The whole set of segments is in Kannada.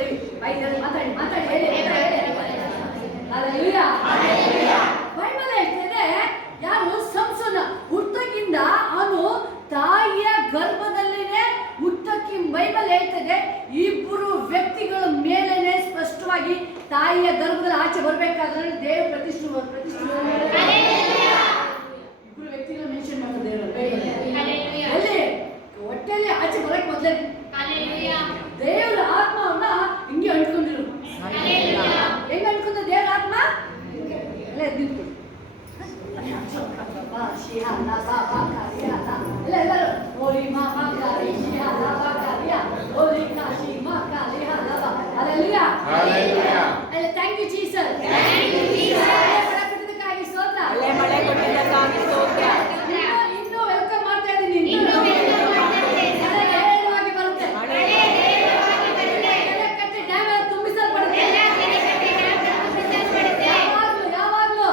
ಮಾತಾಡಿ ಹಲ್ಲೆಲೂಯಾ. ಬೈಬಲ್ ಹೇಳ್ತದೆ ಯಾರು ಸಂಸೋನ ಹುಟ್ಟಕ್ಕಿಂತ ಅವನು ತಾಯಿಯ ಗರ್ಭದಲ್ಲಿನೇ ಹುಟ್ಟಕ್ಕೆ ಬೈಬಲ್ ಹೇಳ್ತದೆ ಇಬ್ಬರು ವ್ಯಕ್ತಿಗಳ ಮೇಲೇನೆ ಸ್ಪಷ್ಟವಾಗಿ ತಾಯಿಯ ಗರ್ಭದಲ್ಲಿ ಆಚೆ ಬರ್ಬೇಕಾದ್ರೆ ದೇವ ಪ್ರತಿಷ್ಠೆ ಇಬ್ಬರು ವ್ಯಕ್ತಿಗಳು ಮೆನ್ಷನ್ ಮಾಡ್ತಾರೆ ಅಲ್ಲಿ ಹೊಟ್ಟೆಯಲ್ಲಿ ಆಚೆ ಬರಕ್ ಮೊದಲೇ ದೇವರ ಆತ್ಮವನ್ನ ಹಿಂಗೆ ಅಂಟ್ಕೊಂಡಿರು. ಹೆಂಗ ಅಂಟ್ಕೊಂಡ ದೇವರ ಆತ್ಮ ಎಲ್ಲ ಎದ್ದಿತ್ತು ಎಲ್ಲರೂ ಓರಿ ಮಾಮಾ ಕಾರಿ ಶಿಹಾಲ ಬಾಕಾರಿಯ ಓರಿ ಕಾಶಿ ಮಾ ಕಾಲಿ ಹಾಲವ hallelujah hallelujah. Thank you Jesus. Thank you Jesus. ಮಳೆ ಸ್ತೋತ್ರ. ಮಳೆ ಕೊಟ್ಟಿದ್ದಕ್ಕಾಗಿ ಸ್ತೋತ್ರ. ಇನ್ನು ವೆಲ್ಕಮ್ ಮಾಡ್ತಾ ಇದ್ದೀನಿ. ಇನ್ನು ವೆಲ್ಕಮ್ ಮಾಡ್ತಾ ಇದ್ದೀನಿ. ಮಳೆ ಹೇರಳವಾಗಿ ಬರುತ್ತೆ. ಮಳೆ ಹೇರಳವಾಗಿ ಬರುತ್ತೆ. ಎಲ್ಲ ಕಟ್ಟೆ ಡ್ಯಾಮ್ ತುಂಬಿಸಲ್ಪಡುತ್ತೆ. ಎಲ್ಲ ಕಟ್ಟೆ ಡ್ಯಾಮ್ ತುಂಬಿಸಲ್ಪಡುತ್ತೆ. ಯಾವಾಗಲೂ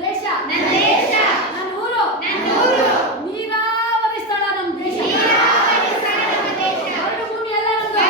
ದೇಶ ನನ್ನ ದೇಶ ನನ್ನ ಊರು ನೀರಾವರಿ ಸ್ಥಳ ನಮ್ಮ ದೇಶ. ಎರಡು ಭೂಮಿ ಎಲ್ಲ ನಮ್ದು.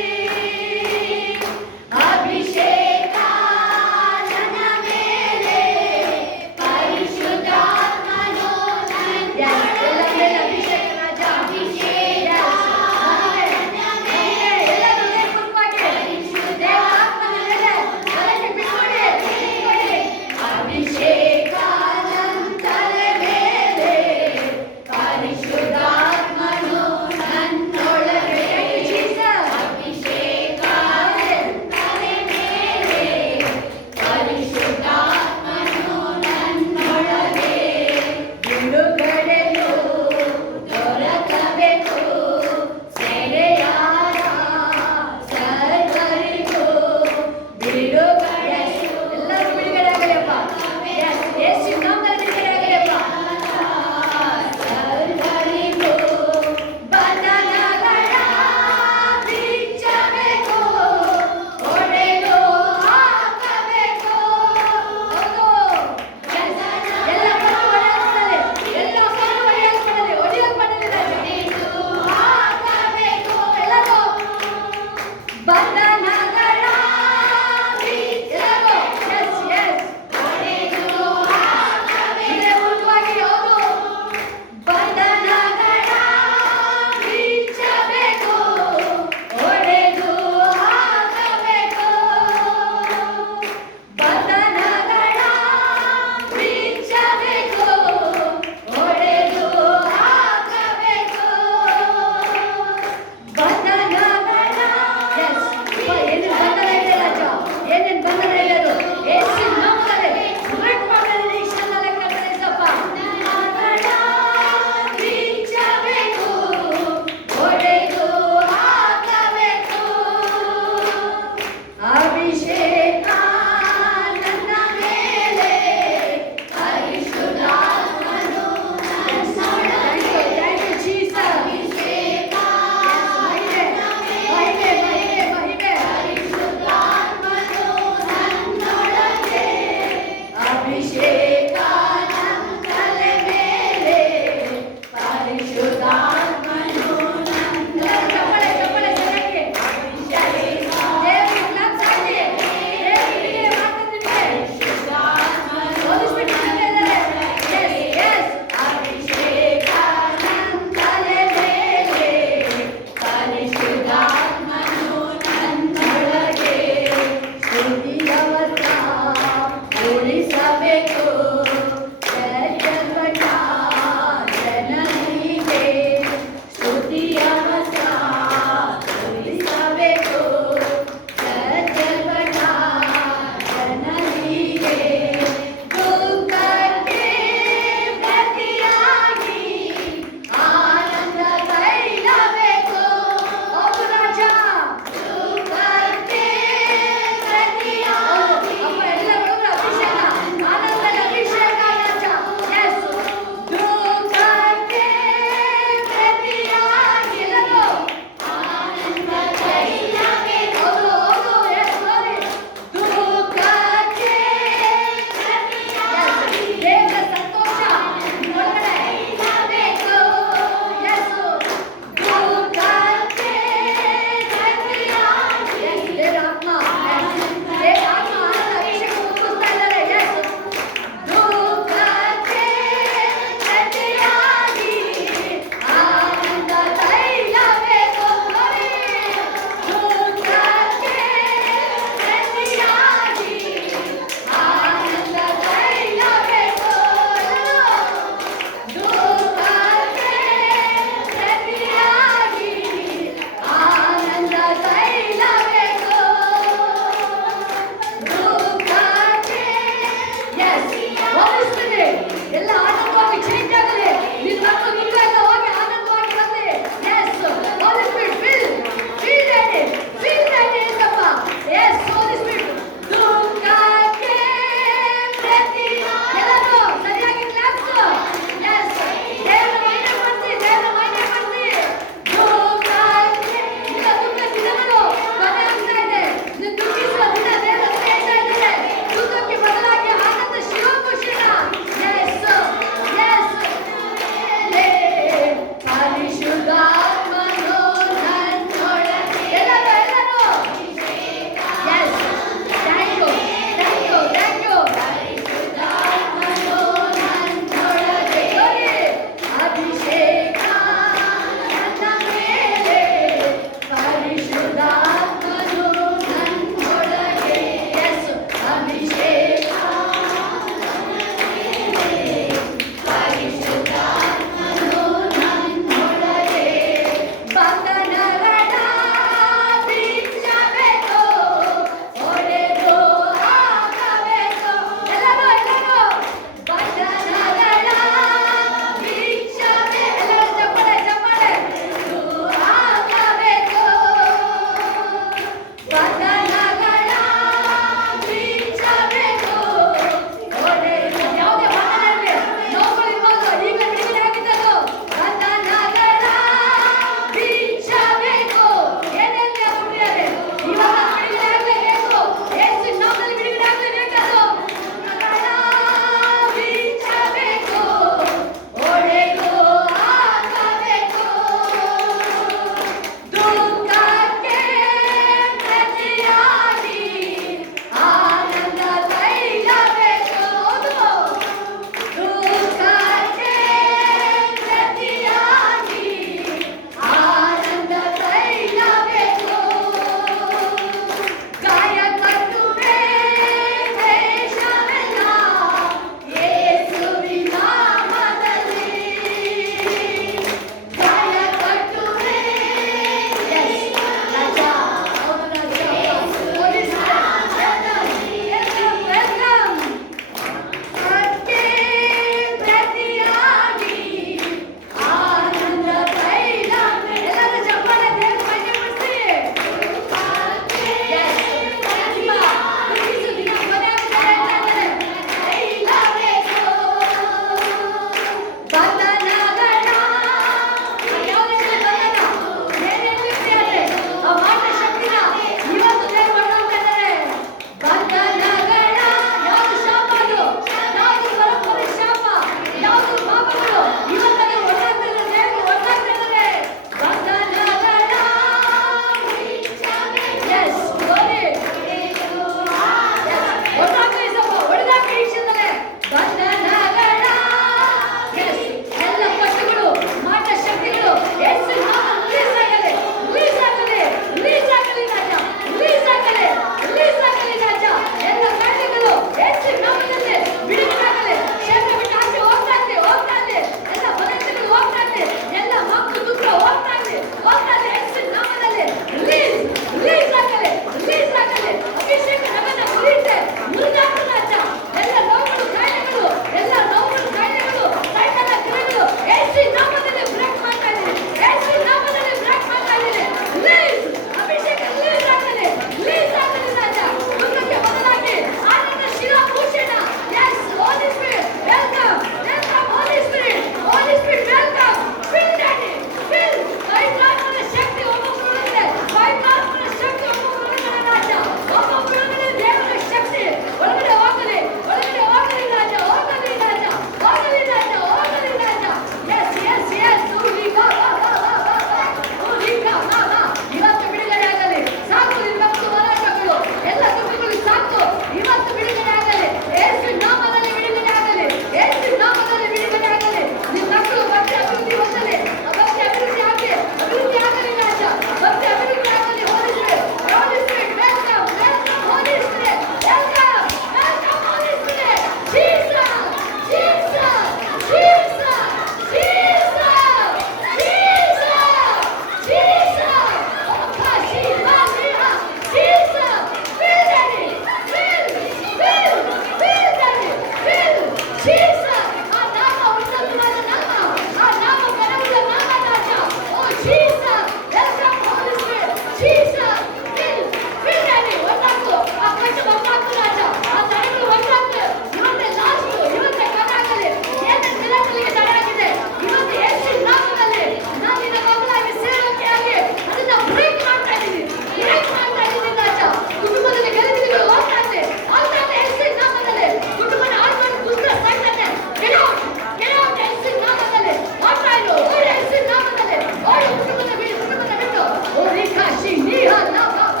ಕಾಶಿ ನೀಹ ಲಾಭ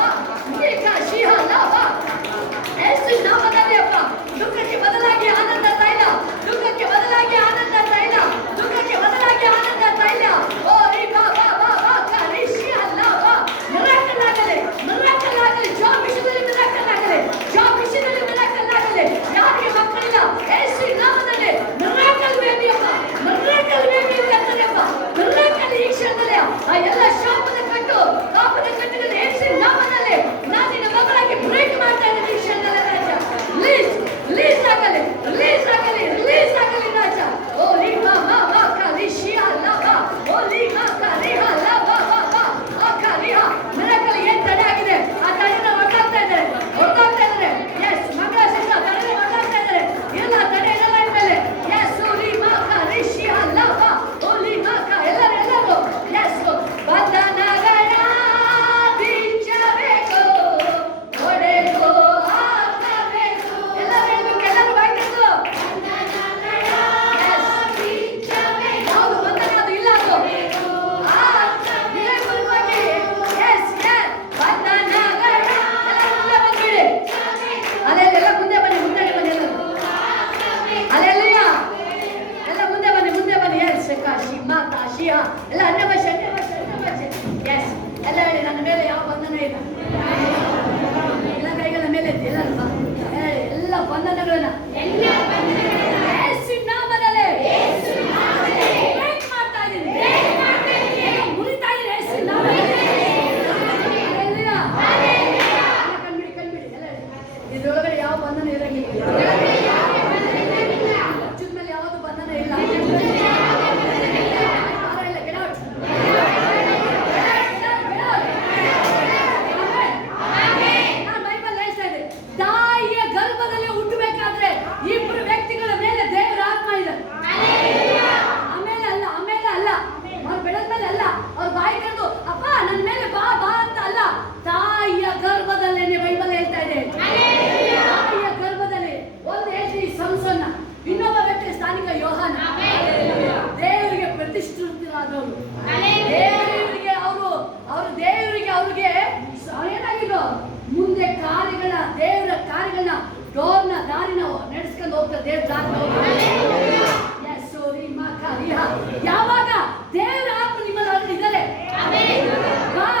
ನೀ ಕಾಶಿ ಲಾಭ ಯೇಸು ನಾಮದಲ್ಲಿ ಅಪ್ಪ ದುಃಖಕ್ಕೆ ಬದಲಾಗಿ ಆನಂದ ತೈಲ ದುಃಖಕ್ಕೆ ಬದಲಾಗಿ ಆನಂದ ತೈಲ ದುಃಖಕ್ಕೆ ಬದಲಾಗಿ ಆನಂದ ತೈಲ ಓ ರೀ ಬಾ ಬಾ ಬಾ ಬಾ ಕಾರಿಶಿ ಲಾಭ ಮಿರಾಕಲ್ ಆಗಲಿ ಜಾಬ್ ವಿಷಯದಲ್ಲಿ ಮಿರಾಕಲ್ ಆಗಲಿ ಜಾಬ್ ವಿಷಯದಲ್ಲಿ ಮಿರಾಕಲ್ ಆಗಲಿ ಯಾರಿಗೆ ಮಕ್ಕಳಿಲ್ಲ ಯೇಸು ನಾಮದಲ್ಲಿ ಮಿರಾಕಲ್ ಬೇಬಿ ಅಪ್ಪ ಮಿರಾಕಲ್ ಬೇಬಿ ಇರ್ತದೆ ಅಪ್ಪ ಮಿರಾಕಲ್ ಈ ಕ್ಷಣದಲ್ಲಿ ಆ ಎಲ್ಲ ಶಾಪದ ಕಟ್ಟು ಪಾಪದ ಕಟ್ಟುಗಳು ಯೇಸು ನಾಮದಲ್ಲಿ ನಾನು ನಿನ್ನ ಮಕ್ಕಳಿಗೆ ಬ್ರೇಕ್ ಮಾಡ್ತಾ ಇದ್ದೀನಿ ಈ ಕ್ಷಣದಲ್ಲಿ ರಾಜ ರಿಲೀಸ್ ಆಗಲಿ ರಾಜ ಓ ರೀ ಮಾ ಮಾ ಮಾ ಕಾರಿಶಿ ಲಾಭ ಓ ರೀ ಮಾ ಕಾರಿಹ ಲಾಭ ಬಾ ಬಾ ಆ ಕಾರಿಹ ಮಿರಾಕಲ್ ಏನ್ ತಡೆ ಆಗಿದೆ ಆ ತಡೆನ ಹೊರಟಾಗ್ತಾ ಇದ್ದಾರೆ ಎಸ್ ಮಕ್ಕಳ ಶಿಷ್ಟ ತಡೆ ಹೊರಟಾಗ್ತಾ ಇದ್ದಾರೆ ಇಲ್ಲ ತಡೆ ಇಲ್ಲ ಮೇಲೆ ಎಸ್ ಓ ರೀ ಮಾ ಕಾರಿಶಿ ಲಾಭ ಓ ರೀ ಮಾ ಕಾ ಎಲ್ಲರೂ ಎಸ್ ಬಂಧನಗಳ ಬಿಚ್ಚಬೇಕು ಒಡೆದು ಹಾಕಬೇಕು ಎಲ್ಲರೂ ಹೇಳ್ಬೇಕು ಎಲ್ಲರೂ ಬಾಯ್ಬೇಕು ಯಾವುದು ಬಂಧನ ಅದು ಇಲ್ಲ ಅದು ವಿವೇಕವಾಗಿ ಎಸ್ ಬಂಧನಗಳ ಎಲ್ಲ ಮುಂದೆ ಬಂದ್ಬಿಡಿ ಅಲ್ಲೆಲ್ಲ ಮುಂದೆ ಬನ್ನಿ ಎಲ್ಲರೂ ಅಲ್ಲೆಲ್ಲ ಎಲ್ಲ ಮುಂದೆ ಬನ್ನಿ ಎಸ್ ಕಾಶಿ ಮಾತಾ ಶಿಹ ಎಲ್ಲ ಅನ್ಯ ಭಾಷೆ ಎಸ್ ಎಲ್ಲ ಹೇಳಿ ನನ್ನ ಮೇಲೆ ಯಾವ ಬಂಧನ ಇಲ್ಲ ಎಲ್ಲ ಕೈಗಳ ಮೇಲೆ ಎಲ್ಲರೂ ಎಲ್ಲ ಬಂಧನಗಳನ್ನ ಯೇಸು ನಾಮದಲ್ಲಿ ಬ್ರೇಕ್ ಮಾಡ್ತಾ ಇದ್ದೀನಿ ಮುರಿತಾ ಇದ್ದೀನಿ ಯೇಸು ನಾಮದಲ್ಲಿ ಕಣ್ಬಿಡಿ ಎಲ್ಲ ಹೇಳಿ ಇದ್ರೊಳಗಡೆ ಯಾವ ಬಂಧನ ಇರಂಗಿಲ್ಲ ಹಚ್ಚಿದ ಮೇಲೆ ಯಾವುದು ಬಂಧನ ಇಲ್ಲ ತಾಯಿಯ ಗರ್ಭದಲ್ಲಿ ಹುಟ್ಟಬೇಕಾದ್ರೆ ಇಬ್ಬರು ವ್ಯಕ್ತಿಗಳ ಮೇಲೆ ದೇವರ ಆತ್ಮ ಇದೆ ಆಮೇಲೆ ಅಲ್ಲ ಅವ್ರು ಬೆಳೆದ್ಮೇಲೆ ಅಲ್ಲ ಅವ್ರು ಬಾಯಿ ಕರೆದು ಅಪ್ಪ ನನ್ನ ಮೇಲೆ ಬಾ ಬಾ ಅಂತ ಅಲ್ಲ ತಾಯಿಯ ಗರ್ಭದಲ್ಲೇನೆ ಬೈಬಲ್ ಹೇಳ್ತಾ ಇದೆ ತಾಯಿಯ ಗರ್ಭದಲ್ಲಿ ಒಂದು ಹೇಳ್ತೀನಿ ಸಂಸನ್ನ ಇನ್ನೊಬ್ಬ ವ್ಯಕ್ತಿ ಸ್ಥಾನಿಕ ಯೋಹಾನ ದೇವರಿಗೆ ಪ್ರತಿಷ್ಠಿತರಾದವರು ದೇವರಿಗೆ ಅವ್ರಿಗೆ ಏನಾಗಿದ್ದು ಮುಂದೆ ದೇವರ ಕಾರ್ಯಗಳನ್ನ ಡೋರ್ನ ದಾರಿನ ನಡೆಸ್ಕೊಂಡು ಹೋಗ್ತಾರೆ ದೇವ್ರ ದಾರಿ ಯಾವಾಗ ದೇವರ ಆತ್ಮ ನಿಮ್ಮಲ್ಲಿ ಇದ್ದಾರೆ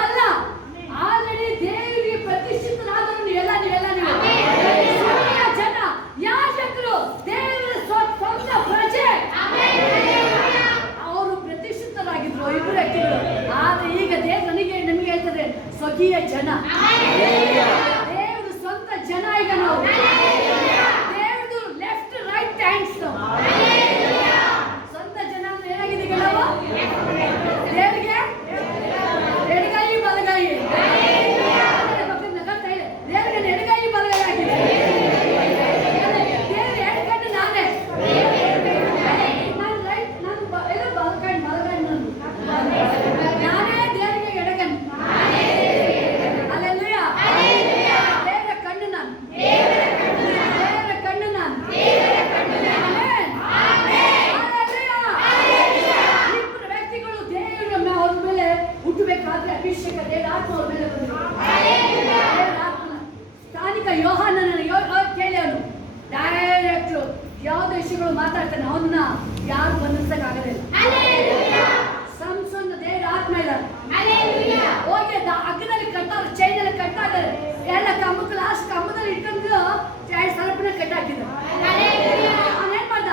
ಅಲ್ಲ ಆಲ್ರೆಡಿ ದೇವರಿಗೆ ಪ್ರತಿಷ್ಠಿತರಾದರು ನೀವೆಲ್ಲ ಜನ ಯಾಜಕರು ದೇವರ ಸ್ವಂತ ಪ್ರಜೆ ಅವರು ಪ್ರತಿಷ್ಠಿತರಾಗಿದ್ರು ಇಬ್ಬರು ವ್ಯಕ್ತಿಗಳು ಆದ್ರೆ ಈಗ ದೇವರು ನಮಗೆ ಹೇಳ್ತಾರೆ ಸ್ವಕೀಯ ಜನ ದೇವರು ಸ್ವಂತ ಜನ ಈಗ ನಾವು ದೇವ್ರದು ಲೆಫ್ಟ್ ರೈಟ್ ಹ್ಯಾಂಡ್ಸ್ ಸ್ವಂತ ಜನ ಅಂದ್ರೆ ಏನಾಗಿದೆ ಈಗ ನಾವು ದೇವರಿಗೆ ಎಡಗೈ ಬಲಗೈ ದೇವರಿಗೆ ಎಡಗೈ ಬಲಗೈ ಆಗಿದೆ ದೇವ್ರ ಎಡಗಣ್ಣು ನಾನೇ ನಾನು ರೈಟ್ ನಾನು ಎಲ್ಲ ಬಲಗೈ ನಾನೇ ದೇವರಿಗೆ ಎಡಗಣ್ಣು ಅಲ್ಲೆಲ್ಲೂಯಾ ದೇವರ ಕಣ್ಣು ನಾನು ಇಬ್ಬರು ವ್ಯಕ್ತಿಗಳು ದೇವರ ಅವ್ರ ಮೇಲೆ ಹುಟ್ಟಬೇಕಾದ್ರೆ ಅಭಿಷೇಕ ದೇವರ ಆತ್ಮ ಅವ್ರ ಮೇಲೆ ಬಂದರು ಸ್ಥಾನಿಕ ಯೋಹಾನನ ಕೇಳಿ ಅವನು ಡೈರೆಕ್ಟ್ ಯಾವ್ದು ವಿಷಯಗಳು ಮಾತಾಡ್ತಾನೆ ಅವನ್ನ ಯಾರು ಬಂಧಿಸಕ್ ಆಗಲಿಲ್ಲ ಸಂಸನ್ನ ದೇವರ ಆತ್ಮ ಇದ್ದಾರೆ ಹೋಗಿ ಹಗ್ಗದಲ್ಲಿ ಕಟ್ಟಾರೆ ಚೈನಲ್ಲಿ ಕಟ್ಟಾದರೆ ಎಲ್ಲ ಕಂಬಕ್ಕೆ ಲಾಸ್ಟ್ ಕಂಬದಲ್ಲಿ ಇಟ್ಕೊಂಡು ಸರಪನ ಕಟ್ಟಾಕಿದ್ರು ಅವನೇನ್ ಮಾಡ್ದ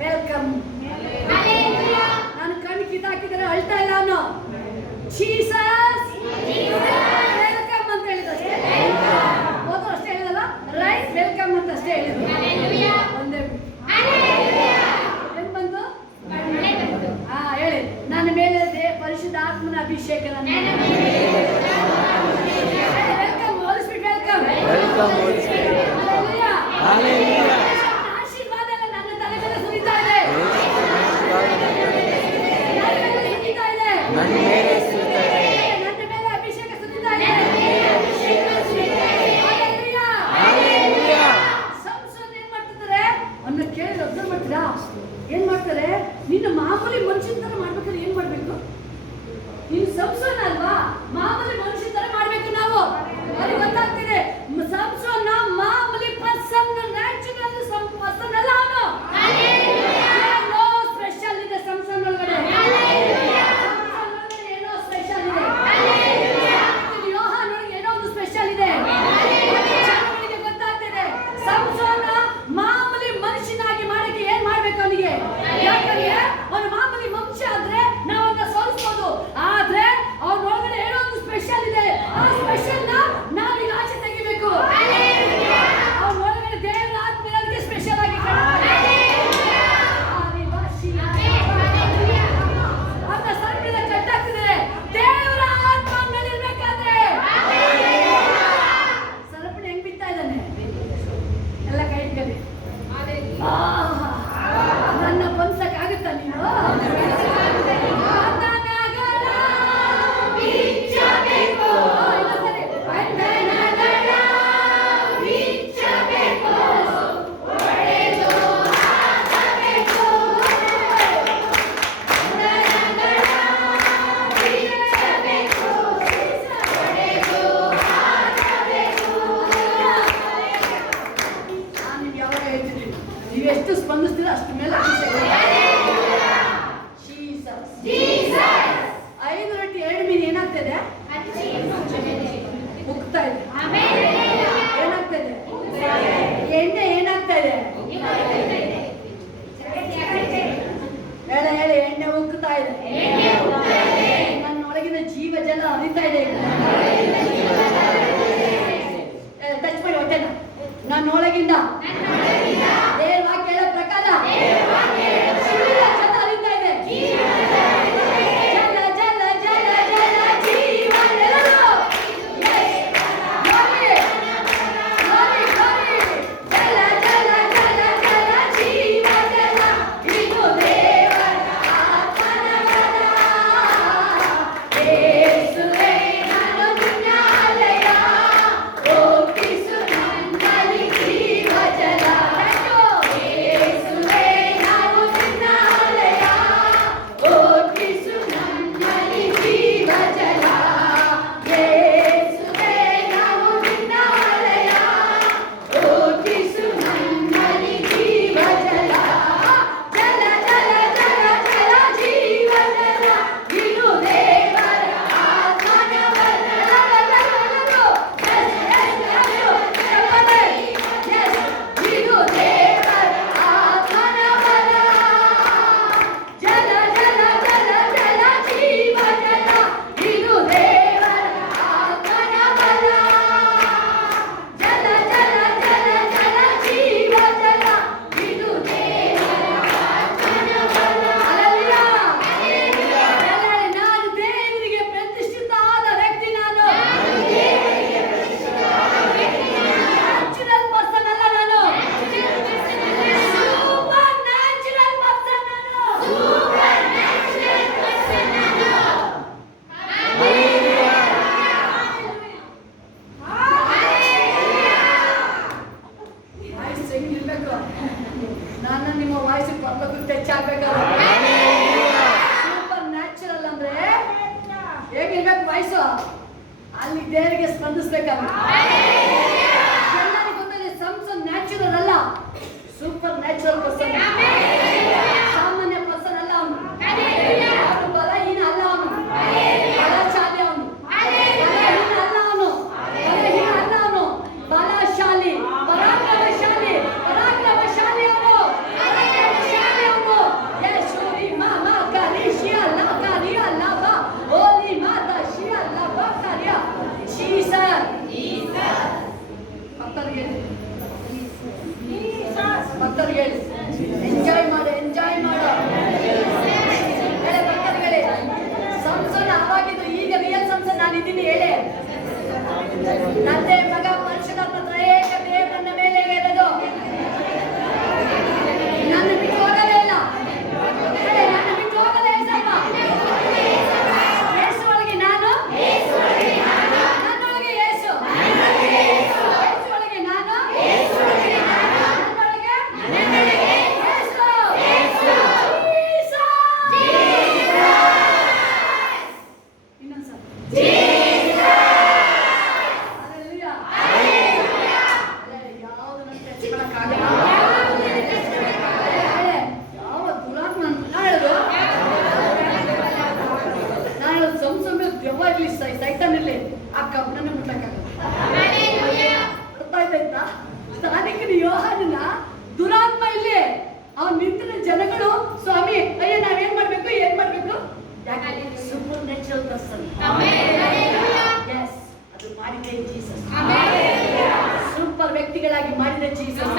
ವೆಲ್ಕಮ್ ನಾನು ಕಣ್ಣು ಕಿತ್ತಾಕಿದರೆ ಅಳ್ತಾ ಇಲ್ಲ ಅವನು ಜೀಸಸ್ ವೆಲ್ಕಮ್ ಅಂತ ಹೇಳಿದಷ್ಟೇ ಓದೋ ಅಷ್ಟೇ ಹೇಳಿದಲ್ಲ ರೈಟ್ ವೆಲ್ಕಮ್ ಅಂತ ಅಷ್ಟೇ ಹೇಳಿದ್ರು ಒಂದೇ ಏನ್ ಬಂತು ಹೇಳಿ ನನ್ನ ಮೇಲೆ ಪರಿಶುದ್ಧ ಆತ್ಮನ ಅಭಿಷೇಕ ವೆಲ್ಕಮ್ ಹೋಲಿ ಸ್ಪಿರಿಟ್ ವೆಲ್ಕಮ್ ಆಶೀರ್ವಾದ ಎಲ್ಲ ನನ್ನ ತಲೆ ಮೇಲೆ ಸುರಿತಾ ಇದೆ ನನ್ನ ಮೇಲೆ ಅಭಿಷೇಕ ಸುರಿತಾ ಇದೆ ಸಂಸನ್ ಏನ್ ಮಾಡ್ತಿದ್ದಾರೆ ಅವನ್ನ ಕೇಳಿ ಅಬ್ಸರ್ವ್ ಮಾಡ್ತೀರಾ ಏನ್ ಮಾಡ್ತಾರೆ ನಿನ್ನ ಮಾಮೂಲಿ ಮನುಷ್ಯನ ತರ ಮಾಡ್ಬೇಕಾದ್ರೆ ಏನ್ ಮಾಡ್ಬೇಕು ನೀನು ಸಂಸನ್ ಅಲ್ವಾ ಮಾಮೂಲಿ ಜಮೀನು ಏನಾಗ್ತದೆ? ಉಕ್ತಾ ಇದೆ. ಏನಾಗ್ತದೆ? ಎಣ್ಣೆ ಏನಾಗ್ತಾ ಇದೆ? ಹೇಳಿ ಎಣ್ಣೆ ಉಕ್ಕುತ್ತಾ ಇದೆ. ನನ್ನ ಒಳಗಿನ ಜೀವ ಜಲ ಹರಿತಾ ಇದೆ. ಟಚ್ ಮಾಡಿ ಹೊಟ್ಟೆನ. ನನ್ನ ಒಳಗಿಂದ ದೇವ್ರ ವಾಕ್ಯ ಹೇಳೋ ಪ್ರಕಾರ ಜೀವ ಜಲ ಹರಿತಾ ಇದೆ. ಜಲ ಜಲ ಜಲ ಜಲ ಜೀವ ಜಲ. ಅಲ್ಲಿ ದೇವರಿಗೆ ಸ್ಪಂದಿಸಬೇಕಾಗುತ್ತೆ. ಎಲ್ಲರಿಗೂ ಗೊತ್ತಿದೆ ಸಂಸನ್ ನ್ಯಾಚುರಲ್ ಅಲ್ಲ, ಸೂಪರ್ ನ್ಯಾಚುರಲ್ ಪರ್ಸನ್. ಸಾಮಾನ್ಯ ಪರ್ಸನ್ ಅಲ್ಲ ಅವನು. ಅವನು ಬಲಹೀನ ಅಲ್ಲ, ಅವನು ಬಲಶಾಲಿ. ಅವನು ಬಲಹೀನ ಅಲ್ಲ, ಅವನು ಬಲಹೀನ ಅಲ್ಲ, ಅವನು ಬಲಶಾಲಿ, ಪರಾಕ್ರಮಶಾಲಿ, ಪರಾಕ್ರಮಶಾಲಿ. ಅವನು ಪರಾಕ್ರಮಶಾಲಿ. ಅವನು ಯೇಸುರಿ ಮಾಮಾ ಕರಿಶಿಯಾ ಲಕರಿಯಾ ಲಬ ಓಲಿ ಮಾತಾ ಶಿಯಾ ಲಬ ಕರಿಯಾ ಜೀಸಸ್ ಭಕ್ತರಿಗೆ ಎಂಜಾಯ್ ಮಾಡು, ಎಂಜಾಯ್ ಮಾಡು. ಭಕ್ತರಿಗೆ ಸಂಸನ್ ಆವಾಗಿದ್ದು ಈಗ ರಿಯಲ್ ಸಂಸನ್ ನಾನಿದ್ದೀನಿ. ಹೇಳಿ, ತಂದೆ ಮಗ ಪರಿಶುದ್ಧಾತ್ಮ ತ್ರಯೇಕ ದೇವರ ಮೇಲೆ ಇರೋದು. ನನ್ನ ಬಿಟ್ಟು ಹೋಗಲೇ ಇಲ್ಲ, ನನ್ನ ಬಿಟ್ಟು ಹೋಗಲೇ ಇಲ್ಲ. ಯೇಸು ಒಳಗೆ ನಾನು, ನನ್ನೊಳಗೆ ಯೇಸು, ಯೇಸು ಒಳಗೆ ನಾನು, ನನ್ನೊಳಗೆ ಸೈತಾನಲ್ಲಿ ಆ ಕಬ್ಬನ ಮುಟ್ಟಕ್ಕಾಗಲ್ಲ. ಅರ್ಥ ಆಯ್ತಾಯ್ತಾ? ಸ್ಥಾನಿಕನ ಯೋಹಾನನ ದುರಾತ್ಮ ಇಲ್ಲಿ ಅವನ್ ನಿಂತಿನ ಜನಗಳು, ಸ್ವಾಮಿ ಅಯ್ಯ ನಾವೇನ್ ಮಾಡ್ಬೇಕು, ಏನ್ ಮಾಡ್ಬೇಕು? Super natural person. ಅದು ಮಾಡಿದೆ ಜೀಸಸ್. ಸೂಪರ್ ವ್ಯಕ್ತಿಗಳಾಗಿ ಮಾಡಿದ ಜೀಸಸ್.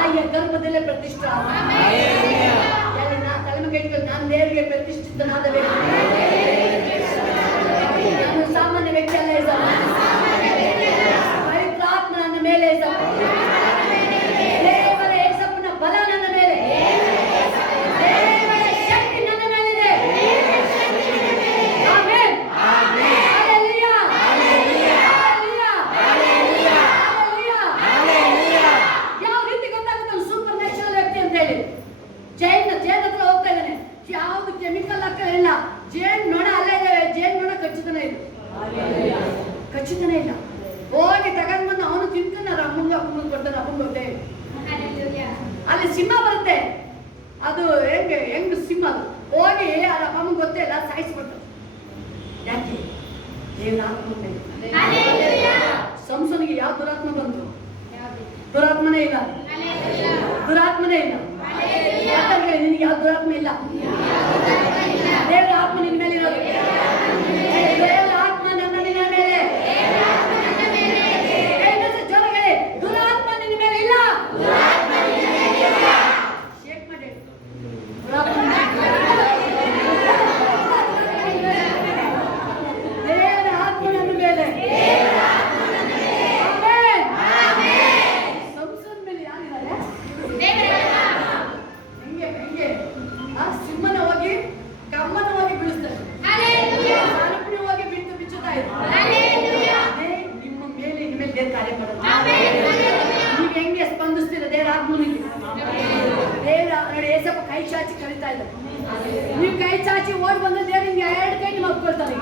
ಆಯ ಗರ್ಭದಲ್ಲೇ ಪ್ರತಿಷ್ಠೆ. ತಲೆಮ ಕೈಗಳು ನಾನು ದೇವರಿಗೆ ಪ್ರತಿಷ್ಠಿತನಾದ ವ್ಯಕ್ತಿ. ನಾನು ಸಾಮಾನ್ಯ ವ್ಯಕ್ತಿ ಅಲ್ಲ. ಪವಿತ್ರಾತ್ಮ ನನ್ನ ಮೇಲೆ, ದೇವರ ಯೇಸಪ್ಪನ ಬಲ ನನ್ನ ಮೇಲೆ, ದೇವರ ಶಕ್ತಿ ನನ್ನ ಮೇಲಿದೆ. ಆಮೆನ್. ಹಲ್ಲೆಲೂಯಾ. ಯಾವ ರೀತಿ ಗೊತ್ತಾಗುತ್ತೆ ಸೂಪರ್ ನ್ಯಾಚುರಲ್ ವ್ಯಕ್ತಿ ಅಂತ ಹೇಳಿ? ಜೈನ್ ಹತ್ರ ಹೋಗ್ತಾ ಇದ್ದಾನೆ. ಯಾವ್ದು ಕೆಮಿಕಲ್ ಹಾಕಲಿಲ್ಲ. ಜೇನ್ ನೊಣ ಅಲ್ಲೇ ಇದ್ದಾವೆ. ಜೇನ್ ನೊಣ ಖಚಿತನೇ ಇಲ್ಲ, ಖಚಿತನೇ ಇಲ್ಲ. ಹೋಗಿ ತಗೊಂಡ್ ಬಂದು ಅವನು ತಿನ್ಕೊಂಡು ಅಮ್ಮಂಗೆ ಕೊಡ್ತಾನೆ. ಅಮ್ಮಂಗೆ ಗೊತ್ತೇ ಅಲ್ಲಿ ಸಿಂಹ ಬರುತ್ತೆ. ಅದು ಹೆಂಗ್ ಸಿಂಹ ಅದು ಹೋಗಿ ಅಮ್ಮಂಗೆ ಗೊತ್ತೇ ಇಲ್ಲ, ಸಾಯಿಸ್ಬಿಡ್ತಾರೆ. ದೇವರ ಆತ್ಮ ಮೇಲೆ. ಸಂಸನಿಗೆ ಯಾವ ದುರಾತ್ಮ ಬಂತು? ದುರಾತ್ಮನೇ ಇಲ್ಲ, ದುರಾತ್ಮನೇ ಇಲ್ಲ. ನಿನಗೆ ಯಾವ ದುರಾತ್ಮ ಇಲ್ಲ. ದೇವರ ಆತ್ಮ ನಿನ್ನ ಮೇಲೆ ಇರೋದು. ದೇವರ ಆತ್ಮ ನನ್ನ ನಿನ್ನ ಮೇಲೆ. ಜೋರಾಗಿ ದುರಾತ್ಮ ನಿನ್ನ ಮೇಲೆ ಇಲ್ಲ. ಶೇಕ್ ಮಾಡಿ. ದೇವರ ಆತ್ಮ ನನ್ನ ಮೇಲೆ. ಸಂಸನ್ ಮೇಲೆ ಯಾರಿದ್ದಾರೆ? ಹೆಂಗೆ ಸಿಂಹನ ಹೋಗಿ ಕಮ್ಮನ ಹೋಗಿ ಬೀಳಿಸ್ತಾರೆ, ಹೋಗಿ ಬಿಚ್ಚುತ್ತಾ ಇದ್ದಾರೆ. ನಿಮ್ಮ ಮೇಲೆ ಇನ್ಮೇಲೆ ದೇವ್ರ ಕಾರ್ಯ ಮಾಡೋದು. ನೀವು ಹೆಂಗೆ ಸ್ಪಂದಿಸ್ತೀರ ದೇವರ ಆತ್ಮನಿಗೆ? ದೇವರ ನೋಡಿ, ಏಸಪ್ಪ ಕೈ ಚಾಚಿ ಕರೀತಾ ಇದ್ದಾರೆ. ನೀವು ಕೈ ಚಾಚಿ ಓಡ್ ಬಂದ ದೇವ್ರ ನಿಮ್ಗೆ ಎರಡು ಕೈ ನಿಮ್ಮ ಒಪ್ಕೊಳ್ತಾರೆ,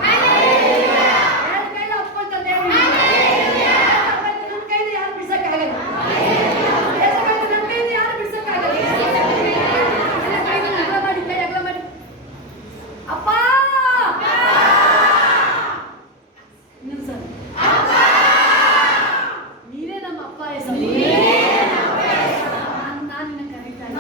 ಎರಡು ಕೈಲ ಒಪ್ಕೊಳ್ತಾರೆ ದೇವ್ರ. ನನ್ನ ಕೈಲಿ ಯಾರು ಬಿಡ್ಸಕ್ಕಾಗಲ್ಲ, ನನ್ನ ಕೈಲಿ ಯಾರು ಬಿಡ್ಸಕ್ಕಾಗಲ್ಲ. ಅಪ್ಪ ನೀನೇ ನಮ್ಮ ಅಪ್ಪ. ನಾನು ನಿನ್ನ ಕರೀತಾನೆ.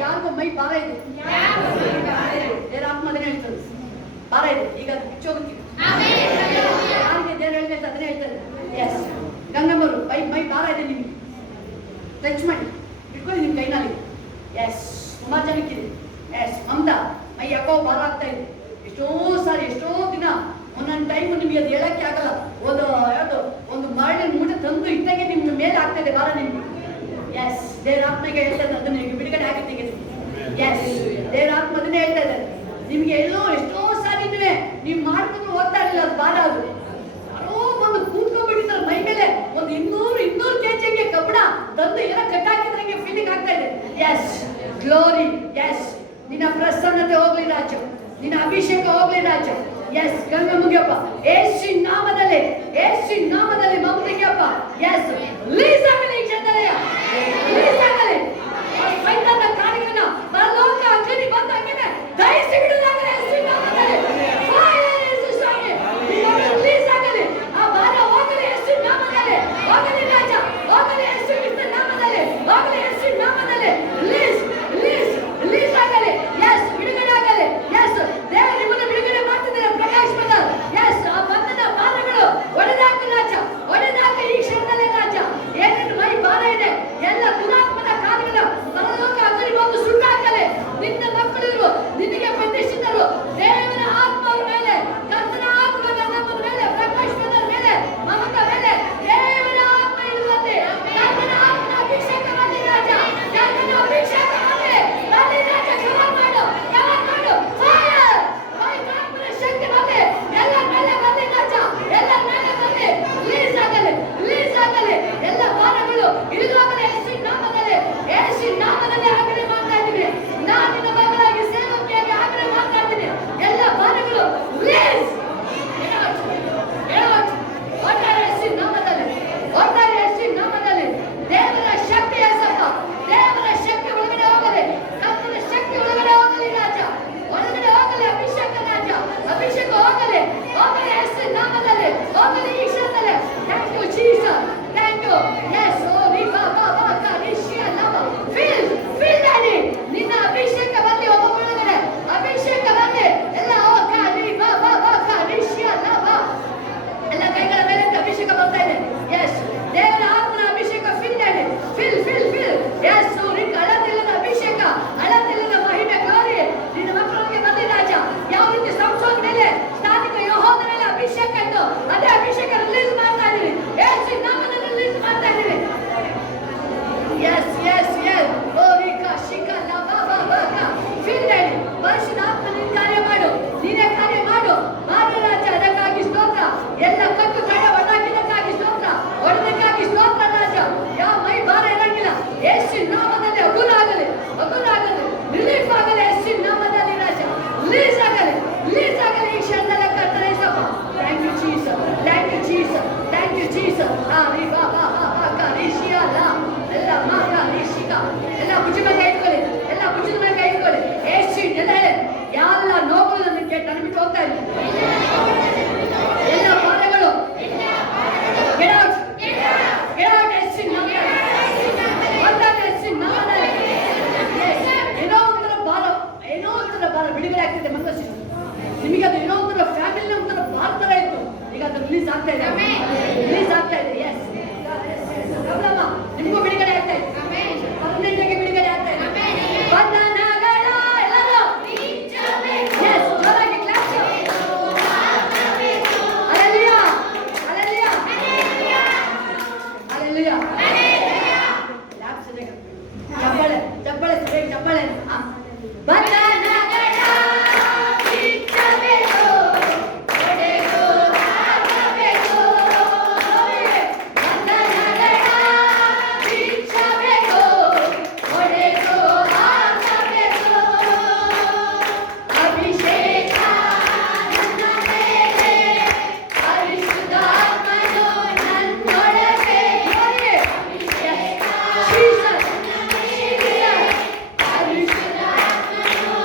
ಯಾರಿಗೂ ಮೈ ಭಾರ ಇದೆ, ದೇವರ ಆತ್ಮ ಅದನ್ನೇ ಹೇಳ್ತದೆ. ಭಾರ ಇದೆ, ಈಗ ಬಿಚ್ಚೋಗುತ್ತೀವಿ. ಯಾರಿಗೆ ದೇವರ ಹೇಳ್ತೈತೆ ಅದನ್ನೇ ಹೇಳ್ತದೆ. ಎಸ್ ಗಂಗಮ್ಮರು ಮೈ ಭಾರ ಇದೆ, ನಿಮಗೆ ಟಚ್ ಮಾಡಿ ಇಟ್ಕೊಳ್ಳಿ ನಿಮ್ಮ ಕೈನಲ್ಲಿ. ಎಸ್ ಸುಮಾರು ಜನಕ್ಕಿದೆ. ಎಸ್ ಮಮತಾ ಮೈ ಯಾಕೋ ಭಾರ ಆಗ್ತಾ ಇದೆ. ಎಷ್ಟೋ ಸಾರಿ ಎಷ್ಟೋ ದಿನ ಒಂದೊಂದು ಟೈಮ್ ನಿಮಗೆ ಅದು ಹೇಳಕ್ಕೆ ಆಗಲ್ಲ. ಒಂದು ಮರಳಿನ ಮೂಟೆ ತಂದು ಇಟ್ಟಾಗೆ ನಿಮ್ಮ ಮೇಲೆ ಆಗ್ತಾ ಇದೆ ಭಾರ ನಿಮ್ಗೆ. ಎಸ್ ದೇವರ ಆತ್ಮಗೆ ಹೇಳ್ತದೆ, ಅದನ್ನ ಬಿಡುಗಡೆ ಆಗುತ್ತೆ. ಎಸ್ ದೇವರ ಆತ್ಮ ಅದನ್ನೇ ಹೇಳ್ತಾ ಇದ್ದಾರೆ. ನಿಮ್ಗೆ ಎಷ್ಟೋ ಸಾರಿ ನೀವು ಮಾಡ್ಕೊಂಡು ಹೋಗ್ತಾ ಇರಲಿಲ್ಲ, ಅದು ಭಾರ. ಅದು ಯಾರೋ ಒಂದು ಕೂತ್ಕೊಂಡ್ಬಿಟ್ಟಿದ್ದಾರೆ ಮೈ ಮೇಲೆ. ಒಂದು 200 ಕೆಜಿಗೆ ಕಬ್ಬಣ ತಂದು ಏನೋ ಕಟ್ಟಾಕಿದ್ರಂಗೆ ಫೀಲಿಂಗ್ ಆಗ್ತಾ ಇದೆ. S glory. ಎಸ್ ನಿನ್ನ ಪ್ರಸನ್ನತೆ ಹೋಗ್ಲಿ ರಾಜ, ನಿನ್ನ ಅಭಿಷೇಕ ಹೋಗ್ಲಿ ರಾಜ. ಎಸ್ ಗಂಗ ಮುಗಿಯಪ್ಪ, ಯೇಸು ನಾಮದಲ್ಲಿ, ಯೇಸು ನಾಮದಲ್ಲಿ ಮಗುವಿಗೆಯಪ್ಪ. ಎಸ್ ರಿಲೀಸ್ ಆಗಲಿ, ಈ ಕ್ಷೇತ್ರದಲ್ಲಿ ರಿಲೀಸ್ ಆಗಲಿ. ಸೈತಾನನ ಕಾರ್ಯಗಳನ್ನ ಪರಲೋಕ ಅಗ್ನಿ ಬಂದ ಹಾಗೇನೆ ದಹಿಸಿ ಬಿಡುವುದಾಗಲಿ ಯೇಸು ನಾಮದಲ್ಲಿ. ಫೈರ್ ಯೇಸು ಸ್ವಾಮಿ, ರಿಲೀಸ್ ಆಗಲಿ. ಆ ಭಾರ ಹೋಗಲಿ ಯೇಸು ನಾಮದಲ್ಲಿ. ಹೋಗಲಿ ರಾಜ, ಹೋಗಲಿ ಯೇಸು ಕ್ರಿಸ್ತ ನಾಮದಲ್ಲಿ, ಹೋಗಲಿ ಯೇಸು ನಾಮದಲ್ಲಿ. ರಿಲೀಸ್ ರಿಲೀಸ್ ರಿಲೀಸ್ ಆಗಲಿ. ಎಸ್ ಬಿಡುಗಡೆ ಆಗಲಿ. ಎಸ್ ದೇವರು ನಿಮ್ಮನ್ನು ಬಿಡುಗಡೆ ಮಾಡ್ತಿದ್ದಾರೆ ಪ್ರಕಾಶ್ ಬ್ರದರ್. ಎಸ್ ಆ ಬಂಧನ ಭಾರಗಳು ಒಡೆದಾಕ ರಾಜ, ಒಡೆದಾಕ ಈ ಕ್ಷಣದಲ್ಲಿ ರಾಜ. ಏನೇನು ಮೈ ಭಾರ ಇದೆ ಎಲ್ಲ ದುರಾತ್ಮನ ಕಾರ್ಯಗಳ ಪರಲೋಕ ಅಗ್ನಿ ಬಂದು ಸುಟ್ಟಾಕಲಿ. ನಿನ್ನ ಮಕ್ಕಳು ನಿನಗೆ ಪ್ರತಿಷ್ಠಿತರು. ದೇವರ ಆತ್ಮ ಅವರ ಮೇಲೆ, ಕರ್ತನ ಆತ್ಮ ನಮ್ಮ ಮೇಲೆ, ಪ್ರಕಾಶ್ ಬ್ರದರ್ ಮೇಲೆ, ಮಮತಾ ಮೇಲೆ ದೇವರ ಆತ್ಮ ಇರುವಂತೆ. ಕರ್ತನ ಆತ್ಮನ ಅಭಿಷೇಕ ಬರಲಿ ರಾಜ, ಕರ್ತನ ಅಭಿಷೇಕ ಬರಲಿ ರಾಜ. ಕವರ್ ಮಾಡು, ಕವರ್ ಮಾಡು. ಫೈರ್ ಆತ್ಮನ ಶಕ್ತಿ ಬರಲಿ ಎಲ್ಲ ಮೇಲೆ ಬರಲಿ ರಾಜ, ಎಲ್ಲ ಮೇಲೆ ಬರಲಿ. ರಿಲೀಸ್ ಆಗಲಿ, ರಿಲೀಸ್ ಆಗಲಿ. ಎಲ್ಲ ಭಾರಗಳು ಇಳಿದೋಗಲಿ ಯೇಸು ನಾಮದಲ್ಲಿ. ಯೇಸು ನಾಮದಲ್ಲಿ ಆಗ್ರಹ ಮಾಡ್ತಾ ಇದ್ದೀವಿ. ನಾನು ನಿನ್ನ ಮಗಳಾಗಿ ಸೇವಕಿಯಾಗಿ ಆಗ್ರಹ ಮಾಡ್ತಾ ಇದ್ದೀನಿ. ಎಲ್ಲ ಭಾರಗಳು ರಿಲೀಸ್. ಒಟ್ಟಾರೆ ಯೇಸು ನಾಮದಲ್ಲಿ, ಒಟ್ಟಾರೆ ಯೇಸು ನಾಮದಲ್ಲಿ ದೇವರ ಶಕ್ತಿ ಯೇಸಪ್ಪ, ದೇವರ ಶಕ್ತಿ ಒಳಗಡೆ ಹೋಗಲಿ. ಕರ್ತನ ಶಕ್ತಿ ಒಳಗಡೆ ಹೋಗಲಿ ರಾಜ, ಒಳಗಡೆ ಹೋಗಲಿ ಅಭಿಷೇಕ ರಾಜ, ಅಭಿಷೇಕ ಹೋಗಲಿ, ಹೋಗಲಿ ಯೇಸು ನಾಮದಲ್ಲಿ, ಹೋಗಲಿ ಈ ಕ್ಷೇತ್ರದಲ್ಲಿ. Thank you Jesus, thank you. ಎಸ್ ಓ ವಿ ಬಾ ಬಾ ಬಾ ಕಾ ರಿಶಿಯ ಲವ ಫೀಲ್ ಫೀಲ್ ಡ್ಯಾಡಿ. ನಿನ್ನ ಅಭಿಷೇಕ ಬರಲಿ ಒಬ್ಬೊಬ್ಬರ ಒಳಗಡೆ, ಅಭಿಷೇಕ ಬರಲಿ. ಎಲ್ಲ ಓ ಕಾ ರಿ ಬಾ ಬಾ ಬಾ ಕಾ ರಿಶಿಯ ಲವ. ಎಲ್ಲ ಕೈಗಳ ಮೇಲೆ ಅಭಿಷೇಕ ಬರ್ತಾ ಇದೆ. ಎಸ್ ದೇವರ ಆತ್ಮನ ಅಭಿಷೇಕ feel daddy, feel feel feel. Yes ರಿಕ್ ಅಳತಿಲ್ಲದ ಅಭಿಷೇಕ, ಅಳತಿಲ್ಲದ ಮಹಿಮೆ ಗ್ಲೋರಿ ನಿನ್ನ ಮಕ್ಕಳಿಗೆ ಬರಲಿ ರಾಜ. ಯಾವ ರೀತಿ ಸಂಸೋನ್ ಮೇಲೆ, ಸ್ಥಾನಿಕ ಯೆಹೋವನ ಮೇಲೆ ಅಭಿಷೇಕ ಇತ್ತು, ಅದೇ ಅಭಿಷೇಕ ರಿಲೀಸ್ ಮಾಡ್ತಾ ಇದೀವಿ. ಯೇಸು ನಾಮದಲ್ಲಿ ರಿಲೀಸ್ ಮಾಡ್ತಾ ಇದೀವಿ. ಎಸ್ ಎಸ್ ಎಸ್ ಓ ರಿಕಾ ಶಿಕಾ ಲಾ ಬಾ ಬಾ ಬಾ ಕಾ ಫೀಲ್ ಡ್ಯಾಡಿ. ಪರಿಶುದ್ಧ ಆತ್ಮ ನೀನು ಕಾರ್ಯ ಮಾಡು, ನೀನೇ ಕಾರ್ಯ ಮಾಡು. ಮಾಡು ರಾಜ, ಅದಕ್ಕಾಗಿ ಸ್ತೋತ್ರ. ಎಲ್ಲ ಕಟ್ಟು ಕಡೆ ಒಣಗಿದ್ದಕ್ಕಾಗಿ ಸ್ತೋತ್ರ, ಒಡೆದಕ್ಕಾಗಿ ಸ್ತೋತ್ರ ರಾಜ. ಯಾವ ಮೈ ಭಾರ ಇರಂಗಿಲ್ಲ ಯೇಸುವಿನ ನಾಮದಲ್ಲಿ ಹಗುರಾಗಲಿ, ಹಗುರಾಗಲಿ, ರಿಲೀಫ್ ಆಗಲಿ ಯೇಸುವಿನ ನಾಮದಲ್ಲಿ ರಾಜ, ರಿಲೀಸ್ ಆಗಲಿ, ರಿಲೀಸ್ ಆಗಲಿ ಈ ಕ್ಷಣದಲ್ಲಿ ಕರ್ತನೇ ಸಭಾ. Thank you Jesus, thank you Jesus, thank you Jesus. ಹರಿ ಬಾಬಾ ರಿಷಿಯಾಲ ಎಲ್ಲ ಮಾಕ ರಿಷಿಕ ಎಲ್ಲ ಭುಜದ ಮೇಲೆ ಕೈ ಇಟ್ಕೊಳ್ಳಿ, ಎಲ್ಲ ಭುಜದ ಮೇಲೆ ಕೈ ಇಟ್ಕೊಳ್ಳಿ. ಯೇಸುವಿನ ಎಲ್ಲ ನೋವುಗಳು ನನಗೆ ನನ್ನ ಬಿಟ್ಟು ಹೋಗ್ತಾ ಇಲ್ಲ. ಎಲ್ಲ ಭಾರಗಳು get out, get out ಯೇಸುವಿನ ನಾಮದಲ್ಲಿ, ಹೊರಟಾಗಿ ಯೇಸುವಿನ ನಾಮದಲ್ಲಿ. ಏನೋ ಒಂಥರ ಭಾರ ಬಿಡುಗಡೆ ಆಗ್ತಿದೆ ಮನಸ್ಸು. ನಿಮಗೆ ಅದು ಏನೋ ಒಂಥರ ಫ್ಯಾಮಿಲಿ ಒಂಥರ ಭಾರ ತರ ಇತ್ತು, ಈಗ ಅದು ರಿಲೀಸ್ ಆಗ್ತಾ ಇದೆ, ರಿಲೀಸ್ ಆಗ್ತಾ ಇದೆ. ಎಸ್ ನಿಮಗೂ ಬಿಡುಗಡೆ ಆಗ್ತಾ ಇದೆ, ಪರ್ಮನೆಂಟಾಗಿ ಬಿಡುಗಡೆ ಆಗ್ತಾ ಇದೆ. ಬಂಧನಗಳ ಎಲ್ಲರೂ ಎಸ್ ಜೋರಾಗಿ ಕ್ಲಾಸ್. Hallelujah, hallelujah, hallelujah. ಲ್ಯಾಪ್ ಸರಿಯಾಗಿ ಚಪ್ಪಾಳೆ, ಚಪ್ಪಾಳೆ ಸರಿಯಾಗಿ ಚಪ್ಪಾಳೆ. ಬಂಧನಗಳ ಬಿಚ್ಚಬೇಕು, ಹೊಡೆದು ಹಾಕಬೇಕು. ಬಂಧನಗಳ ಬಿಚ್ಚಬೇಕು, ಹೊಡೆದು ಹಾಕಬೇಕು. ಅಭಿಷೇಕ ನನ್ನ ಮೇಲೆ, ಪರಿಶುದ್ಧಾತ್ಮನು ನನ್ನೊಳಗೆ. ಜೀಸಸ್, ಜೀಸಸ್, ಪರಿಶುದ್ಧಾತ್ಮನು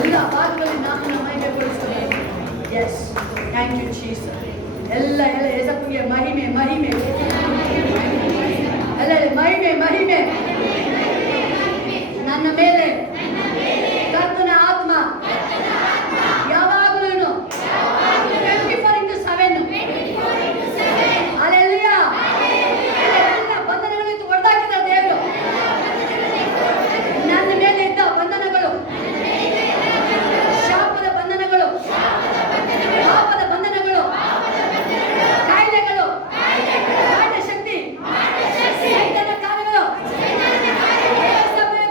ಎಲ್ಲ ಭಾಗದಲ್ಲಿ ನಾಮನ ಮಹಿಮೆಗೊಳಿಸ್ತೇವೆ. Yes, thank you Jesus. ಎಲ್ಲ ಯೇಸಪ್ಪನಿಗೆ ಮಹಿಮೆ ಮಹಿಮೆ ಎಲ್ಲ ಮಹಿಮೆ ಮಹಿಮೆ. ನನ್ನ ಮೇಲೆ ಕರ್ತನ ಆತ್ಮ ಯಾವಾಗಲೂ 24/7 ಹಲ್ಲೆಲೂಯಾ. ಎಲ್ಲ ಬಂಧನಗಳಿಂದ ಹೊಡೆದಾಕಿದ ದೇವರು ನನ್ನ ಮೇಲೆ ಇದ್ದ ಬಂಧನಗಳು, ಶಾಪದ ಬಂಧನಗಳು, ಪಾಪದ ಬಂಧನಗಳು, ಕಾಯಿಲೆಗಳು, ಶಕ್ತಿ, ಸೈತಾನ ಕಾರ್ಯಗಳು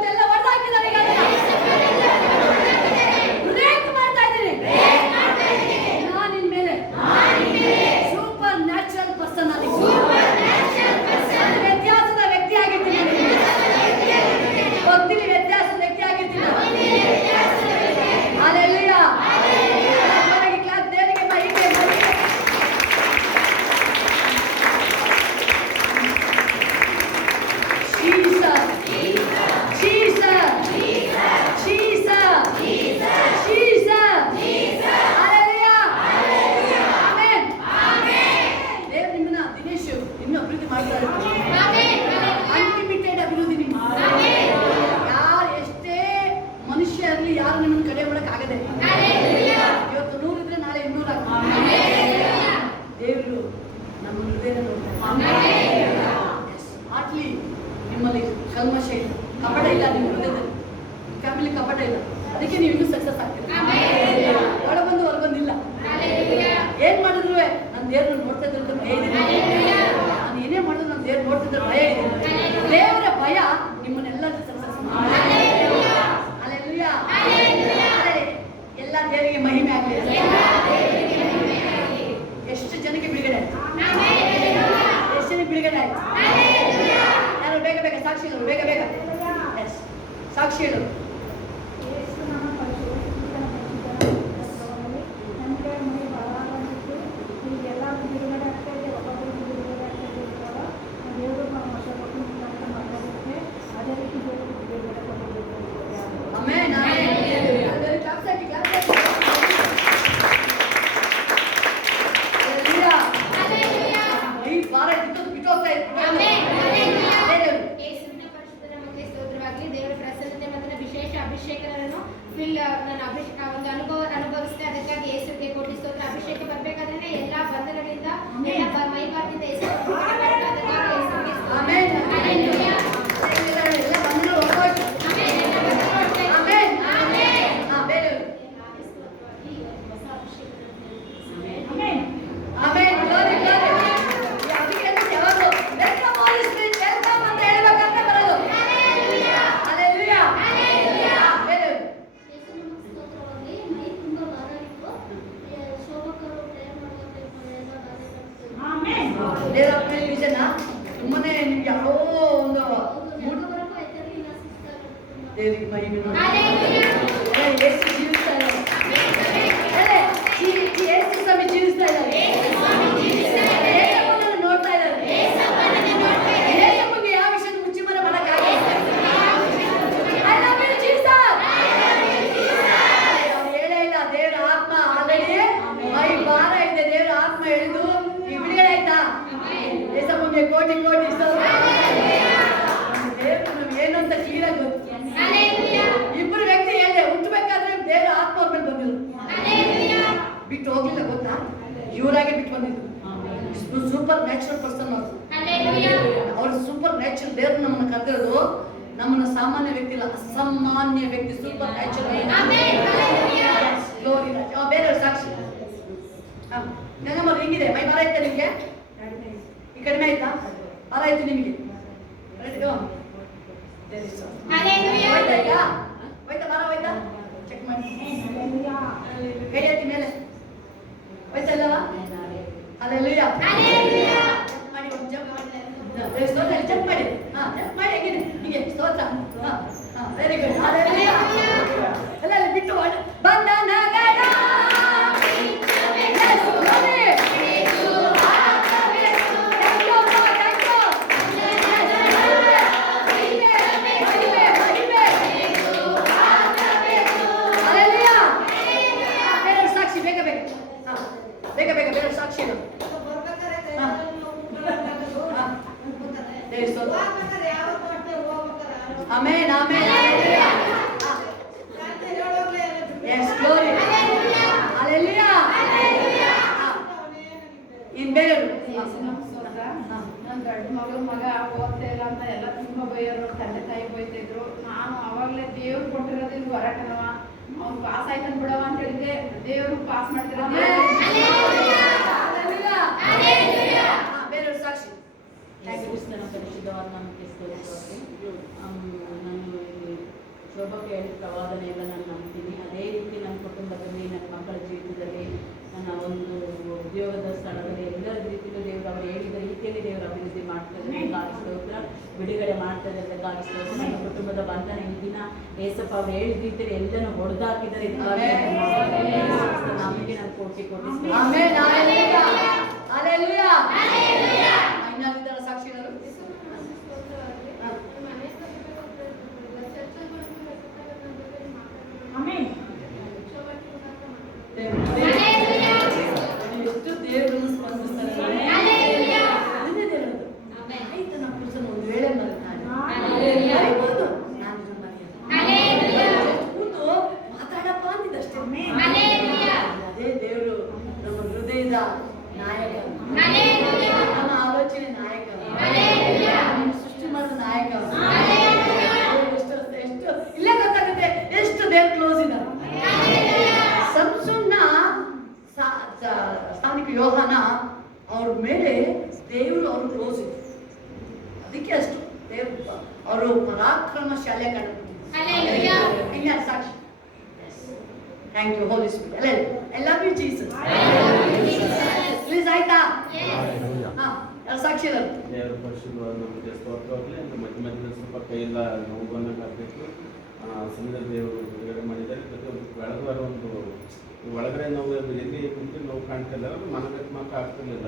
ಎಲ್ಲ ಹೊಡೆದಾಕಿದ್ದಾರೆ. ಈಗ ಬ್ರೇಕ್ ಮಾಡ್ತಾ ಇದ್ದೀನಿ. ನಾನು ನಿನ್ ಮೇಲೆ ಸೂಪರ್ ನ್ಯಾಚುರಲ್ ಪರ್ಸನ್ ಆಗಿದ್ದೀನಿ. ವ್ಯತ್ಯಾಸದ ವ್ಯಕ್ತಿ ಆಗಿದ್ದೀನಿ. ಭಕ್ತಿಲಿ ವ್ಯತ್ಯಾಸದ ವ್ಯಕ್ತಿ ಆಗಿದ್ದೀನಿ. ಹಲ್ಲೆಲೂಯಾ. ಕ್ಲಾಸ್ ದೇವರಿಗೆ ಮಹಿಮೆ ಮಹಿಮೆ. Jesus, Jesus, Jesus, Jesus, Hallelujah, Amen. ದೇವರು ನಿಮ್ಮನ್ನ ದಿನೇಶ್ ಇನ್ನೂ ಅಭಿವೃದ್ಧಿ ಮಾಡ್ತಾರೆ. ಅನ್ಲಿಮಿಟೆಡ್ ಅಭಿವೃದ್ಧಿ ನಿಮ್ಮ. ಯಾರು ಎಷ್ಟೇ ಮನುಷ್ಯ ಇರಲಿ, ಯಾರು ನಿಮ್ಮನ್ನು ಕಡೆ ಮಾಡಕ್ ಆಗದೆ. ಇವತ್ತು 100 ಇದ್ರೆ ನಾಳೆ 200 ಆಗ್ತದೆ. ದೇವರು ನಮ್ಮ ಹೃದಯ ನೋಡ್ತಾರೆ. ಆಟ್ಲಿ ನಿಮ್ಮಲ್ಲಿ ಕಲ್ಮಶ ಇಲ್ಲ, ಕಪಟ ಇಲ್ಲ, ನಿಮ್ಮ ಹೃದಯದಲ್ಲಿ ಫ್ಯಾಮಿಲಿ ಕಪಟ ಇಲ್ಲ. ಅದಕ್ಕೆ ನೀವು ಇನ್ನೂ ಸಕ್ಸಸ್ ಆಗ್ತೀರಿ. ಒಳ ಬಂದು ಹೊರ ಬಂದಿಲ್ಲ. ಏನ್ ಮಾಡಿದ್ರು ನನ್ನ ದೇವ್ರನ್ನ ನೋಡ್ತಾ ಇದ್ರೆ ಭಯ ಇದೆ. ನಾನು ಏನೇ ಮಾಡಿದ್ರು ನನ್ನ ದೇವ್ರು ನೋಡ್ತಿದ್ರೆ ಭಯ ಇದೆ. ದೇವರ ಭಯ ನಿಮ್ಮನ್ನೆಲ್ಲ ಸಕ್ಸಸ್ ಮಾಡಿ. ಹಲ್ಲೆಲೂಯಾ. ಎಲ್ಲ ದೇವರಿಗೆ ಮಹಿಮೆ ಆಗಲಿ. ಎಷ್ಟು ಜನಕ್ಕೆ ಬಿಡುಗಡೆ ಆಯ್ತು? ಎಷ್ಟು ಜನಕ್ಕೆ ಬಿಡುಗಡೆ ಆಯ್ತು? ಯಾರು ಬೇಗ ಬೇಗ ಸಾಕ್ಷಿ ಹೇಳು, ಬೇಗ ಬೇಗ. ಎಸ್, ಸಾಕ್ಷಿ ಹೇಳು. Amen, amen. ಕ್ಲಾಪ್ಸ್ ಹಾಕಿ, ಕ್ಲಾಪ್ಸ್ ಹಾಕಿ. ಹಲ್ಲೆಲೂಯಾ. ಈ ವಾರ ಬಿಟ್ಟೋಗ್ತಾ ಇತ್ತು. ಯೇಸುವಿನ ಪರಿಶುದ್ಧ ನಾಮಕ್ಕೆ ಸ್ತೋತ್ರವಾಗಲಿ. ದೇವರ ಪ್ರಸನ್ನತೆ ಮತ್ತು ವಿಶೇಷ ಅಭಿಷೇಕವನ್ನು ನಾನು ಅನುಭವಿಸಿದೆ. ಅದಕ್ಕಾಗಿ ಯೇಸುವಿಗೆ ಕೋಟಿ ಸ್ತೋತ್ರ. ಅಭಿಷೇಕ ಬರಬೇಕಾದ್ರೆ ಎಲ್ಲ ಬಂಧನಗಳಿಂದ, ಎಲ್ಲ ಮೈಬಾರದಿಂದ ಯೇಸುವಿಗೆ ಅದಕ್ಕಾಗಿ ಯೇಸುವಿಗೆ ಸ್ತೋತ್ರ. ಆಮೆನ್. ಹಲ್ಲೆಲೂಯಾ. ಎಲ್ಲ ಬಂಧನ ಹೊರಟೋಯ್ತು. ಆಮೆನ್. ಹಾ, ಬೇರೆ. ಆಮೆನ್. Glory, glory. ಈ ಅಭಿಷೇಕಕ್ಕೆ ಯಾವಾಗಲೂ ವೆಲ್ಕಮ್ ಹೋಲಿ ಸ್ಪಿರಿಟ್, ವೆಲ್ಕಮ್ ಅಂತ ಹೇಳ್ಬೇಕಂತ ಬರೋದು. ಹಲ್ಲೆಲೂಯಾ. ಬೇರೆ. ಯೇಸುವಿನ ಸ್ತೋತ್ರವಾಗಲಿ. ಮೈ ತುಂಬಾ ಭಾರ ಇತ್ತು. ಶೋಭಕರು ಪ್ರೇಮ ಮಾಡುವಂತೆ ಆಮೆನ್. ದೇವರ ಮೇಲೆ ವಿಷನ ಸುಮ್ಮನೆ ನಿಮ್ಗೆ ಯಾರೋ ಒಂದು ದೇವರಿಗೆ ಮಹಿಮೆ ನೋಡಿ. ಯೇಸು ಜೀವಿಸ್ತಾ ಇದ್ದಾರೆ. ಯೇಸು ಸ್ವಾಮಿ ಜೀವಿಸ್ತಾ ಇದ್ದಾರೆ. ಯೇಸಪ್ಪನನ್ನು ನೋಡ್ತಾ ಇದ್ದಾರೆ. ಯೇಸಪ್ಪನಿಗೆ ಯಾವ ವಿಷಯದ ಮುಚ್ಚಿಮರೆ ಮಾಡಕ್ಕಾಗಲ್ಲ. I love you, Jesus. ಅವ್ರು ಹೇಳೇ ಇಲ್ಲ. ದೇವರ ಆತ್ಮ ಆಲ್ರೆಡಿ ಮೈ ಭಾರ ಇದೆ. ದೇವರ ಆತ್ಮ ಎಳೆದು ಈಗ ಬಿಡುಗಡೆ ಆಯ್ತಾ? ಯೇಸಪ್ಪನಿಗೆ ಕೋಟಿ ಕೋಟಿ ಸ್ತೋತ್ರ. ದೇವರು ನಮ್ಗೆ ಏನು ಅಂತ ಕ್ಲಿಯರ್ ಗೊತ್ತು. ಇಬ್ಬರು ವ್ಯಕ್ತಿ ಹೇಳಿದೆ, ಹುಟ್ಟಬೇಕಾದ್ರೆ ದೇವರ ಆತ್ಮ ಅವ್ರ ಮೇಲೆ ಬಂದಿದ್ರು. ಬಿಟ್ಟು ಹೋಗ್ಲಿಲ್ಲ ಗೊತ್ತಾ? ಇವರಾಗೆ ಬಿಟ್ಟು ಬಂದಿದ್ರು. ಸೂಪರ್ ನ್ಯಾಚುರಲ್ ಪರ್ಸನ್ ಅವರು. ಅವ್ರು ಸೂಪರ್ ನ್ಯಾಚುರಲ್. ದೇವರು ನಮ್ಮನ್ನ ಕರೆದಿರೋದು ನಮ್ಮನ್ನ ಸಾಮಾನ್ಯ ವ್ಯಕ್ತಿ ಇಲ್ಲ, ಅಸಾಮಾನ್ಯ ವ್ಯಕ್ತಿ. Super natural. ಬೇರೆಯವ್ರ ಸಾಕ್ಷಿ. ಗಂಗಮ್ಮ ಹಿಂಗಿದೆ, ಮೈ ಭಾರ ಆಯ್ತಾ ನಿಮ್ಗೆ? ಈ ಕಡಿಮೆ ಆಯ್ತಾ? ಭಾರ ಆಯ್ತು ನಿಮಗೆ? ಹೋಯ್ತಾ ಭಾರ? ಹೋಯ್ತಾ? ಚೆಕ್ ಮಾಡಿ. ಕೈ ಎತ್ತಿ ಮೇಲೆ. ಹೋಯ್ತಲ್ಲವಾ? ಹಲ್ಲೆಲೂಯಾ. ಮಾಡಿ, ಒಂದು ಜಂಪ್ ಮಾಡಿ. ಸ್ತೋತ್ರ ಜಂಪ್ ಮಾಡಿ. ಹಾ, ಜಂಪ್ ಮಾಡಿ. ಹೇಗಿದೆ ಹೀಗೆ ಸ್ತೋತ್ರ. ಹಾ, ಹಾ, ವೆರಿ ಗುಡ್. ಹಲ್ಲೆಲೂಯಾ. ಎಲ್ಲ ಬಿಟ್ಟು ಬಂಧನಗಳ Hallelujah. ಪಾಸ್ ಆಯ್ತು ಬಿಡವ ಅಂತ ಹೇಳಿದ್ರೆ ದೇವರು ಪಾಸ್ ಮಾಡ್ತಾರೆ. ಬೇರೆಯವ್ರ ಸಾಕ್ಷಿ. ಕ್ರಿಸ್ತನ ಪರಿಶುದ್ಧವಾದ ನಾಮಕ್ಕೆ ಸ್ತೋತ್ರವಾಗಲಿ. ನಾನು ಇಲ್ಲಿ ಶೋಭಕ್ಕೆ ಹೇಳಿದ ಪ್ರವಾದನೆಯನ್ನು ನಾನು ನಂಬ್ತೀನಿ. ಅದೇ ರೀತಿ ನನ್ನ ಕುಟುಂಬದಲ್ಲಿ, ನನ್ನ ಮಕ್ಕಳ ಜೀವಿತದಲ್ಲಿ, ನನ್ನ ಒಂದು ಉದ್ಯೋಗದ ಸ್ಥಳದಲ್ಲಿ ಎಲ್ಲರ ರೀತಿಯಲ್ಲೂ ದೇವರು ಅವರು ಹೇಳಿದ ರೀತಿಯಲ್ಲಿ ದೇವರು ಅಭಿವೃದ್ಧಿ ಮಾಡ್ತಾರೆ. ಸ್ತೋತ್ರ. ಬಿಡುಗಡೆ ಮಾಡ್ತಾರೆ ಅದಕ್ಕಾಗಿ ಸ್ತೋತ್ರ. ನನ್ನ ಕುಟುಂಬದ ಬಂಧನ ಈ ದಿನ ಏಸಪ್ಪ ಅವರು ಹೇಳಿದ ರೀತಿಯಲ್ಲಿ ಎಲ್ಲನೂ ಹೊಡೆದಾಕಿದರೆ ನಮಗೆ ನಾನು ಕೋಟಿ ಸಾಕ್ಷಿಗಳು ಎಷ್ಟು ದೇವರನ್ನು ಸ್ಪಂದಿಸ್ತಾರೆ. ಆಯ್ತು, ನಮ್ಮ ಪುರುಷನ ಒಂದು ವೇಳೆ ಮರಿಬೋದು, ನಾನು ಕೂತು ಮಾತಾಡಪ್ಪ ಅಂತಿದ್ದಷ್ಟೇ. ಅದೇ ದೇವರು ನಮ್ಮ ಹೃದಯದ ನಾಯಕ, ನಮ್ಮ ಆಲೋಚನೆ ನಾಯಕ, ಸೃಷ್ಟಿ ಮಾಡಿದ ನಾಯಕ. ಎಷ್ಟು ಇಲ್ಲೇ ಗೊತ್ತಾಗುತ್ತೆ ಎಷ್ಟು ದೇವ್ರು ಕ್ಲೋಸ್ ಇದ್ದಾರೆ. ಸಂಸೋನ್ನ ಸ್ಥಾನಿಕ ಯೋಹಾನ ಅವ್ರ ಮೇಲೆ ದೇವರು ಅವರು ಕ್ಲೋಸ್ ಇದ್ರು. ಅದಕ್ಕೆ ಅಷ್ಟು ದೇವರು ಅವರು ಪರಾಕ್ರಮಶಾಲೆ ಕಾಣುತ್ತೆ. ಸಾಕ್ಷಿ. Thank you holy spirit. I love you Jesus. Please ಆಯ್ತಾ? ಸಾಕ್ಷಿ ದೇವರ ಪರಿಶುದ್ಧವಾದ ನಮಗೆ ಸ್ತೋತ್ರವಾಗಲಿ. ಅಂತ ಮಧ್ಯ ಮಧ್ಯದಲ್ಲಿ ಸ್ವಲ್ಪ ಕೈಯೆಲ್ಲ ನೋವು ಬಂದಾಗಬೇಕು. ಸಮಯದಲ್ಲಿ ದೇವರು ಬಿಡುಗಡೆ ಮಾಡಿದ್ದಾರೆ. ಪ್ರತಿಯೊಂದು ಬೆಳಗುವಾರ ಒಂದು ಒಳಗಡೆ ನೋವು ಎಲ್ಲಿ ಕುಂತು ನೋವು ಕಾಣ್ತಿಲ್ಲ, ಮನಗಟ್ಟು ಮಾತ್ರ ಆಗ್ತಿರ್ಲಿಲ್ಲ.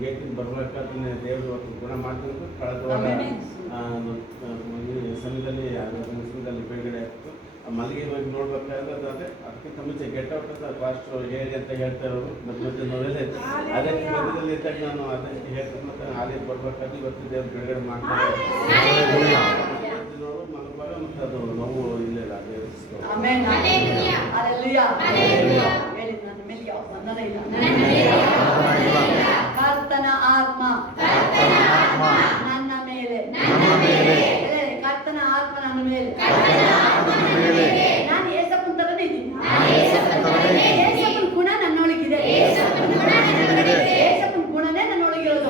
ಗೇಟಿಂದ ಬರಬೇಕಾದ್ರೆ ದೇವರು ಅವತ್ತು ಗುಣ ಮಾಡ್ತಿದ್ದು ಕಳೆದ ವಾರ ಸಮಯದಲ್ಲಿ ಬಿಡುಗಡೆ ಆಗ್ತಿತ್ತು. ಮಲ್ಲಿಗೆ ಹೋಗಿ ನೋಡ್ಬೇಕಾದ್ರೆ ಅದೇ ಅದಕ್ಕಿಂತ ಮುಂಚೆ ಗೆಟ್ ಔಟ್ ಫಾಸ್ಟ್ ಹೇಳಿ ಅಂತ ಹೇಳ್ತಾರೆ ಅವರು. ಮಧ್ಯೆ ನೋವೆಲ್ಲ ಅದೇ ಮಧ್ಯದಲ್ಲಿ ಇದ್ದಾಗ ನಾನು ಅದಕ್ಕೆ ಹೇಳ್ತೀನಿ. ಮತ್ತೆ ಅಲ್ಲಿ ಬರ್ಬೇಕಾದ್ರೆ ಇವತ್ತು ದೇವ್ರು ಬಿಡುಗಡೆ ಮಾಡ್ತಾರೆ. ನೋಡು ಮಲಗುವಾಗ ಮತ್ತೆ ಅದು ನೋವು ಇಲ್ಲಿಲ್ಲ. ಕರ್ತನ ಆತ್ಮ ನನ್ನ ಮೇಲೆ, ಕರ್ತನ ಆತ್ಮ ನನ್ನ ಮೇಲೆ. ನಾನು ಏಸಪ್ಪನ ತರನೇ ಇದ್ದೀನಿ. ಏಸಪ್ಪನ ಗುಣ ನನ್ನೊಳಗಿದೆ. ಏಸಪ್ಪನ ಗುಣನೇ ನನ್ನೊಳಗಿರೋದು.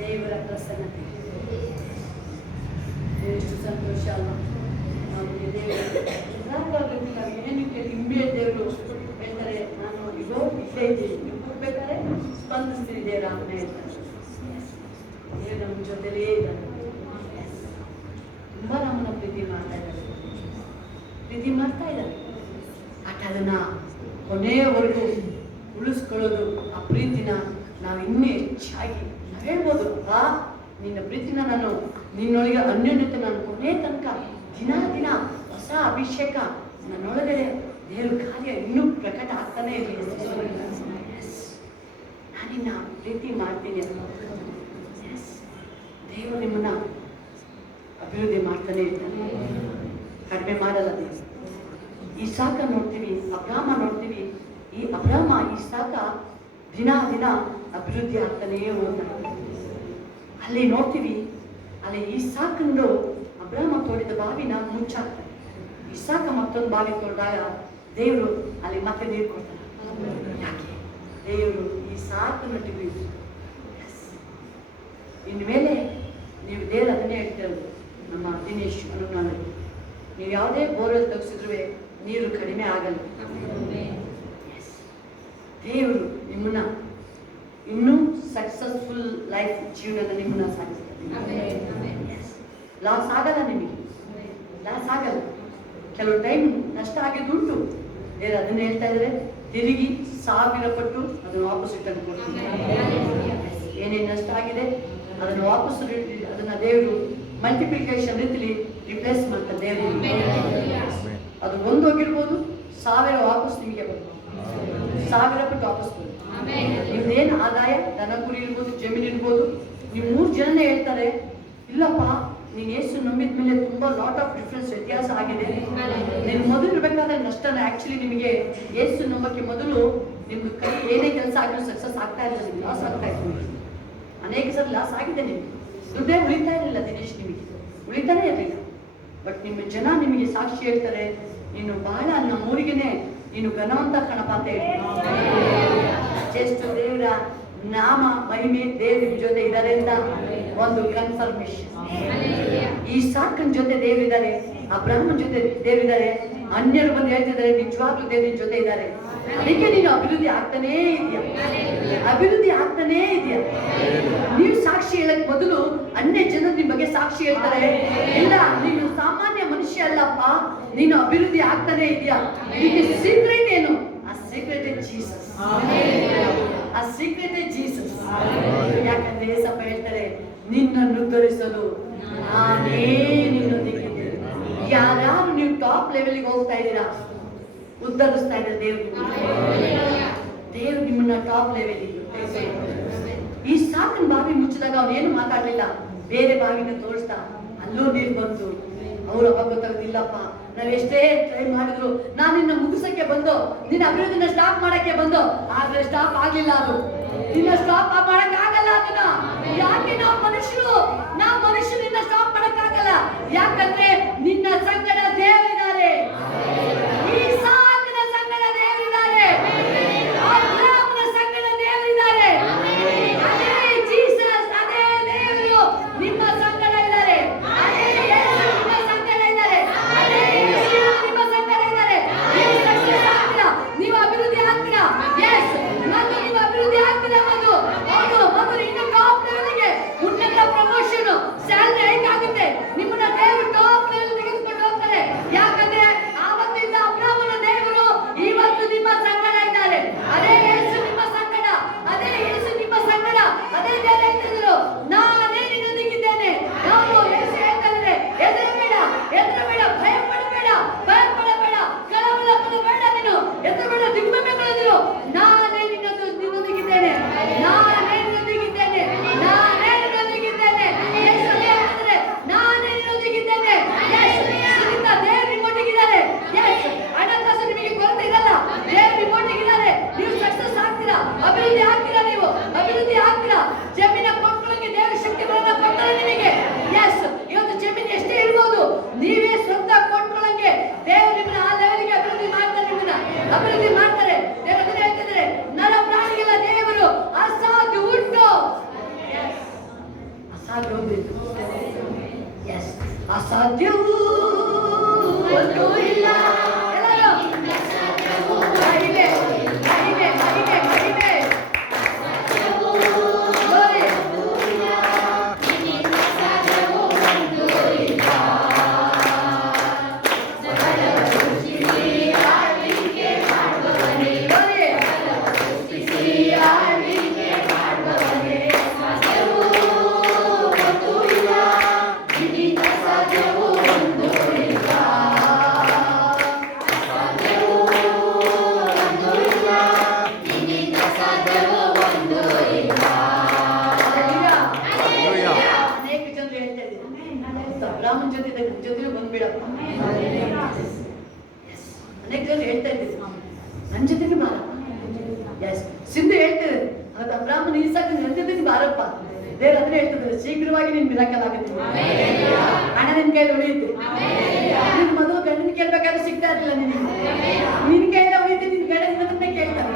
ದೇವರ ಪ್ರಸನ್ನತೆ ಎಷ್ಟು ಸಂತೋಷ ಅಲ್ಲ ನಮಗೆ. ದೇವರು ನಾವು ಏನಕ್ಕೆ ಹಿಂಬೆ ದೇವರು ಹೇಳ್ತಾರೆ, ನಾನು ಇದೋ ಇಲ್ಲೇ ಇದ್ದೀನಿ, ನೀವು ಹೋಗ್ಬೇಕಾದ್ರೆ ಸ್ಪಂದಿಸ್ತೀನಿ ದೇವರ ಅಮ್ಮೆ ಹೇಳ್ತಾರೆ. ದೇವರು ನಮ್ಮ ಜೊತೆಲೇ ಇದ್ದಾರೆ. ತುಂಬ ನಮ್ಮನ್ನ ಪ್ರೀತಿ ಮಾಡ್ತಾ ಇದ್ದಾರೆ. ಬಟ್ ಅದನ್ನ ಕೊನೆಯವರೆಗೂ ಉಳಿಸ್ಕೊಳ್ಳೋದು, ಆ ಪ್ರೀತಿನ ನಾವು ಇನ್ನೂ ಹೆಚ್ಚಾಗಿ ನಾವು ಹೇಳ್ಬೋದು, ನಿನ್ನ ಪ್ರೀತಿನ ನಾನು ನಿನ್ನೊಳಗೆ ಅನ್ಯೋನ್ಯತೆ ನಾನು ಕೊನೆ ತನಕ ದಿನ ಹೊಸ ಅಭಿಷೇಕ ನನ್ನೊಳಗಡೆ ದೇವ್ರ ಕಾರ್ಯ ಇನ್ನೂ ಪ್ರಕಟ ಆಗ್ತಾನೆ ಇರಲಿ. ನಾನಿನ್ನ ಪ್ರೀತಿ ಮಾಡ್ತೀನಿ. ದೇವರು ನಿಮ್ಮನ್ನ ಅಭಿವೃದ್ಧಿ ಮಾಡ್ತಾನೆ ಇರ್ತಾನೆ, ಕಡಿಮೆ ಮಾಡಲ್ಲ. ದೇವರು ಇಸಾಕ ನೋಡ್ತೀವಿ, ಅಬ್ರಾಮ ನೋಡ್ತೀವಿ. ಈ ಅಬ್ರಾಮ ಇಸಾಕ ದಿನ ಅಭಿವೃದ್ಧಿ ಆಗ್ತಾನೇ ಹೋಗ್ತಾನೆ. ಅಲ್ಲಿ ನೋಡ್ತೀವಿ, ಅಲ್ಲಿ ಇಸಾಕಂದು ಅಬ್ರಾಮ ತೋಡಿದ ಬಾವಿನ ಮುಚ್ಚಾಕ್ತಾರೆ. ಇಸಾಕ ಮತ್ತೊಂದು ಬಾವಿ ತೋಡಿದಾಗ ದೇವರು ಅಲ್ಲಿ ಮತ್ತೆ ನೀರು ಕೊಡ್ತಾರೆ. ಯಾಕೆ? ದೇವರು ಈ ಸಾಕನೊಟ್ಟಿಗೆ ಇನ್ಮೇಲೆ ನೀವು ದೇವರು ಅದನ್ನೇ ಹೇಳ್ತಿರೋದು. ನಮ್ಮ ದಿನೇಶ್ ಅನುಜ್ಞಾನ, ನೀವು ಯಾವುದೇ ಬೋರ್ವೆಲ್ ತೆಗೆಸಿದ್ರೂ ನೀರು ಕಡಿಮೆ ಆಗಲ್ಲ. ದೇವರು ನಿಮ್ಮನ್ನ ಇನ್ನೂ ಸಕ್ಸಸ್ಫುಲ್ ಲೈಫ್ ಜೀವನ ನಿಮ್ಮನ್ನ ಸಾಗಿಸ್ತಾರೆ. ಲಾಸ್ ಆಗಲ್ಲ, ನಿಮಗೆ ಲಾಸ್ ಆಗಲ್ಲ. ಕೆಲವು ಟೈಮ್ ನಷ್ಟ ಆಗಿದ್ದುಂಟು. ದೇವರು ಅದನ್ನ ಹೇಳ್ತಾ ಇದ್ರೆ ತಿರುಗಿ 1000 ಪಟ್ಟು ಅದನ್ನು ವಾಪಸ್ ರಿಟರ್ನ್ ಕೊಡ್ತೀನಿ. ಏನೇನು ನಷ್ಟ ಆಗಿದೆ ಅದನ್ನು ವಾಪಸ್ ಅದನ್ನ ದೇವರು ಮಲ್ಟಿಪ್ಲಿಕೇಶನ್ ರೀತಿಲಿ ರಿಪ್ಲೇಸ್ ಮಾಡ್ತಾರೆ. ದೇವರು ಅದು ಒಂದೋಗಿರ್ಬೋದು, 1000 ವಾಪಸ್ ನಿಮಗೆ ಬರ್ಬೋದು, 1000 ಪಟ್ಟು ವಾಪಸ್ ಬರುತ್ತೆ. ನಿಮ್ದೇನು ಆದಾಯ, ದನ ಕುರಿ ಇರ್ಬೋದು, ಜಮೀನು ಇರ್ಬೋದು. ನೀವು 3 ಜನನೇ ಹೇಳ್ತಾರೆ, ಇಲ್ಲಪ್ಪ ನೀನು ಯೇಸು ನಂಬಿದ ಮೇಲೆ ತುಂಬಾ ಲಾಟ್ ಆಫ್ ಡಿಫ್ರೆನ್ಸ್, ವ್ಯತ್ಯಾಸ ಆಗಿದೆ. ನೀನು ಮೊದಲು ಇರಬೇಕಾದ್ರೆ ನಷ್ಟನ ಆಕ್ಚುಲಿ ನಿಮಗೆ ಯೇಸು ನಂಬಕ್ಕೆ ಮೊದಲು ನಿಮ್ದು ಕೈ ಏನೇ ಕೆಲಸ ಆಗಿದ್ರು ಸಕ್ಸಸ್ ಆಗ್ತಾ ಇಲ್ಲ, ನಿಮ್ಗೆ ಲಾಸ್ ಆಗ್ತಾ ಇತ್ತು. ಅನೇಕ ಸಲ ಲಾಸ್ ಆಗಿದೆ ನಿಮ್ಗೆ, ದುಡ್ಡೇ ಉಳಿತಾ ಇರಲಿಲ್ಲ ದಿನೇಶ್, ನಿಮಗೆ ಉಳಿತಾನೇ ಇರಲಿಲ್ಲ. ಬಟ್ ನಿಮ್ಮ ಜನ ನಿಮಗೆ ಸಾಕ್ಷಿ ಹೇಳ್ತಾರೆ, ನೀನು ಬಹಳ ನಮ್ಮೂರಿಗೇನೆ ನೀನು ಘನವಂತ ಕಣಪ ಅಂತ ಹೇಳಿ. ಜಸ್ಟ್ ದೇವರ ನಾಮ ಮಹಿಮೆ ದೇವ್ರ ಜೊತೆ ಇದ್ದಾರೆ ಅಂತ ಒಂದು ಕನ್ಫರ್ಮೇಶನ್. ಈ ಸಾಕನ್ ಜೊತೆ ದೇವರಿದ್ದಾರೆ, ಅಬ್ರಾಹ್ಮನ್ ಜೊತೆ ದೇವರಿದ್ದಾರೆ, ಅನ್ಯರು ಬಂದು ಹೇಳ್ತಿದ್ದಾರೆ ನಿಜವಾಗ್ಲೂ ದೇವ್ರ ಜೊತೆ ಇದ್ದಾರೆ. ಅದಕ್ಕೆ ನೀನು ಅಭಿವೃದ್ಧಿ ಆಗ್ತಾನೇ ಇದೆಯಾ, ಅಭಿವೃದ್ಧಿ ಆಗ್ತಾನೇ ಇದೆಯಾ. ನೀವು ಸಾಕ್ಷಿ ಹೇಳಕ್ ಮೊದಲು ಅನ್ಯ ಜನರು ನಿಮ್ ಬಗ್ಗೆ ಸಾಕ್ಷಿ ಹೇಳ್ತಾರೆ, ಇಲ್ಲ ನೀನು ಸಾಮಾನ್ಯ ಮನುಷ್ಯ ಅಲ್ಲಪ್ಪ, ನೀನು ಅಭಿವೃದ್ಧಿ ಆಗ್ತಾನೆ ಇದೆಯಾ. ಇದಕ್ಕೆ ಸೀಕ್ರೆಟ್ ಏನು? ಆ ಸೀಕ್ರೆಟ್ ಜೀಸಸ್, ಆ ಸೀಕ್ರೆಟ್ ಜೀಸಸ್. ಯಾಕಂದ್ರೆ ಏಸಪ್ಪ ಹೇಳ್ತಾರೆ, ನಿನ್ನನ್ನು ಉದ್ಧರಿಸಲು ನಾನೇ ನಿನ್ನೊಂದಿಗೆ. ಯಾರ್ಯಾರು ನೀವು ಟಾಪ್ ಲೆವೆಲ್ಗೆ ಹೋಗ್ತಾ ಇದ್ದೀರಾ, ಉದ್ಧರಿಸ್ತಾ ಇದ್ದಾರೆ ದೇವ್ರು ನಿಮ್ಮನ್ನ ಟಾಪ್ ಲೆವೆಲ್. ಈ ಸಾಕನ್ ಬಾವಿ ಮುಚ್ಚಿದಾಗ ಅವನೇನು ಮಾತಾಡ್ಲಿಲ್ಲ, ಬೇರೆ ಬಾವಿನ ತೋರಿಸ್ತಾ ಅಲ್ಲೂ ನೀರು ಬಂತು. ಅವ್ರು ಅವಾಗ ಗೊತ್ತಾಗುದಿಲ್ಲಪ್ಪ, ನಾವ್ ಎಷ್ಟೇ ಟ್ರೈ ಮಾಡಿದ್ರು, ನಾನು ನಿನ್ನ ಮುಗಿಸಕ್ಕೆ ಬಂದು ನಿನ್ನ ಅಭಿವೃದ್ಧಿನ ಸ್ಟಾಪ್ ಮಾಡಕ್ಕೆ ಬಂದು, ಆದ್ರೆ ಸ್ಟಾಪ್ ಆಗ್ಲಿಲ್ಲ. ಅದು ನಿನ್ನ ಸ್ಟಾಪ್ ಮಾಡಕ್ ಆಗಲ್ಲ. ಅದನ್ನ ಯಾಕೆ ನಾವು ಮನುಷ್ಯರು ನಿನ್ನ ಸ್ಟಾಪ್ ಮಾಡಕ್ ಆಗಲ್ಲ. ಯಾಕಂದ್ರೆ ನಿನ್ನ ಸಂಗಡ ದೇವರಿದ್ದಾರೆ, ಈ ಸಾಕನ ಸಂಗಡ ದೇವರಿದ್ದಾರೆ, ಅಬ್ರಾಹ್ಮನ ಸಂಗಡ ದೇವರಿದ್ದಾರೆ. ಅದೇ ಜೀಸಸ್, ಅದೇ ದೇವರು ನಿಮ್ಮ ಸಂಗಡ ಇದ್ದಾರೆ, ಅದೇ ಯೇಸು ನಿಮ್ಮ ಸಂಗಡ ಇದ್ದಾರೆ, ಅದೇ ಯೇಸು ನಿಮ್ಮ ಸಂಗಡ ಇದ್ದಾರೆ. ನೀವು ಸಕ್ಸಸ್ ಆಗ್ತೀರಾ, ನೀವು ಅಭಿವೃದ್ಧಿ ಆಗ್ತೀರಾ. ಎಸ್, ಮತ್ತು ನೀವು ಅಭಿವೃದ್ಧಿ ಆಗ್ತೀರಾ. ಮಗು ಇನ್ನು ಟಾಪ್ ಲೆವೆಲ್ಗೆ ಉನ್ನತ ಪ್ರಮೋಷನ್, ಸ್ಯಾಲರಿ ಹೈಕ್ ಆಗುತ್ತೆ. ನಿಮ್ಮನ್ನ ದೇವರು ಟಾಪ್ ಲೆವೆಲ್ ತೆಗೆದುಕೊಂಡು ಹೋಗ್ತಾರೆ. ಯಾಕಂದ್ರೆ ಆವತ್ತಿಂದ ಅಬ್ರಾಹ್ಮನ ದೇವರು ಇವತ್ತು ನಿಮ್ಮ ಸಂಗಡ ಇದ್ದಾರೆ. ಅದೇ ಯೇಸು ನಿಮ್ಮ ಸಂಗಡ, ಅದೇ ಯೇಸು ನಿಮ್ಮ ಸಂಗಡ. ಅದೇ ದೇವರು ಹೇಳ್ತಿದ್ರು, ನಾನೇ ನಿನ್ನೊಂದಿಗಿದ್ದೇನೆ. ನಾವು ಯೇಸು ಹೇಳ್ತಾರೆ, ಹೆದರಬೇಡ, ಹೆದರಬೇಡ, ಭಯ ಪಡಬೇಡ, ಭಯ ಪಡಬೇಡ, ಕಳವಳ ಪಡಬೇಡ, ನೀನು ಹೆದರಬೇಡ, ದಿಗ್ಭ್ರಮೆಗೊಳ್ಳದಿರು. ನಾನೇ ನಿನ್ನೊಂದಿಗಿದ್ದೇನೆ, ನಾನೇ ನಿನ್ನೊಂದಿಗಿದ್ದೇನೆ, ನಾನೇ ನಿನ್ನೊಂದಿಗಿದ್ದೇನೆ. ಯೇಸು ಹೇಳ್ತಾರೆ, ನಾನೇ ನಿನ್ನೊಂದಿಗಿದ್ದೇನೆ. ಯೇಸು ದೇವರು ನಿಮ್ಮೊಟ್ಟಿಗಿದ್ದಾರೆ. ಯೇಸು ಹಣಕಾಸು ನಿಮಗೆ ಕೊರತೆ ಇರಲ್ಲ, ದೇವರು ನಿಮ್ಮೊಟ್ಟಿಗಿದ್ದಾರೆ. ನೀವು ಸಕ್ಸಸ್ ಆಗ್ತೀರಾ, ಅಭಿವೃದ್ಧಿ ಆಗ್ತೀರಾ, ನೀವು ಅಭಿವೃದ್ಧಿ ಆಗ್ತೀರಾ. ಜಮೀನ ಕೊಂಡ್ಕೊಳ್ಳೋಕೆ ದೇವರ ಶಕ್ತಿಗಳನ್ನ ಕೊಡ್ತಾರೆ ನಿಮಗೆ. ಎಸ್, ಇವತ್ತು ಜಮೀನು ಎಷ್ಟೇ ಇರ್ಬೋದು, ನೀವೇ ಸ್ವಂತ ಕೊಂಡ್ಕೊಳ್ಳಂಗೆ ದೇವರು ನಿಮ್ಮನ್ನ ಆ ಲೆವೆಲ್ಗೆ ಅಭಿವೃದ್ಧಿ ಮಾಡ್ತಾರೆ, ನಿಮ್ಮನ್ನ ಅಭಿವೃದ್ಧಿ ಮಾಡ್ತಾರೆ. ದೇವರು ಅದನ್ನ ಹೇಳ್ತಿದ್ದಾರೆ, ನರ ಪ್ರಾಣಿಗಳ ದೇವರು ಅಸಾಧ್ಯ ಉಂಟು. ಅಸಾಧ್ಯ ಉಂಟು. ಎಸ್, ಅಸಾಧ್ಯವೂ ಒಂದು ಇಲ್ಲ. ಎಲ್ಲರೂ ಕಡಿಮೆ ಕಡಿಮೆ ಕಡಿಮೆ ಕಡಿಮೆ. ಬ್ರಾಹ್ಮಣ ಜೊತೆ ಬಂದ್ಬಿಡಪ್ಪ. ಅನೇಕ ಜನ ಹೇಳ್ತಾ ಇದ್ದೀವಿ, ನನ್ನ ಜೊತೆಗೆ ಬಾರ. ಎಸ್, ಸಿಂಧು ಹೇಳ್ತೇವೆ, ಅದು ಬ್ರಾಹ್ಮಣ ಈಸಾಕ ನನ್ನ ಜೊತೆಗೆ ಬಾರಪ್ಪ. ದೇವ್ರು ಅದನ್ನ ಹೇಳ್ತಿದ್ದಾರೆ, ಶೀಘ್ರವಾಗಿ ನಿನ್ ಮಿರಾಕಲ್ ಆಗುತ್ತೆ, ಹಣ ನಿನ್ ಕೈಯಲ್ಲಿ ಉಳಿಯುತ್ತೆ. ನಿನ್ ಮೊದಲು ಗಂಡನ ಕೇಳ್ಬೇಕಾದ್ರೆ ಸಿಗ್ತಾ ಇರಲಿಲ್ಲ, ನಿನ್ ಕೈಯಲ್ಲಿ ಉಳಿಯುತ್ತೆ, ನಿನ್ ಗಂಡ ನಿನ್ನನ್ನೇ ಕೇಳ್ತಾರೆ.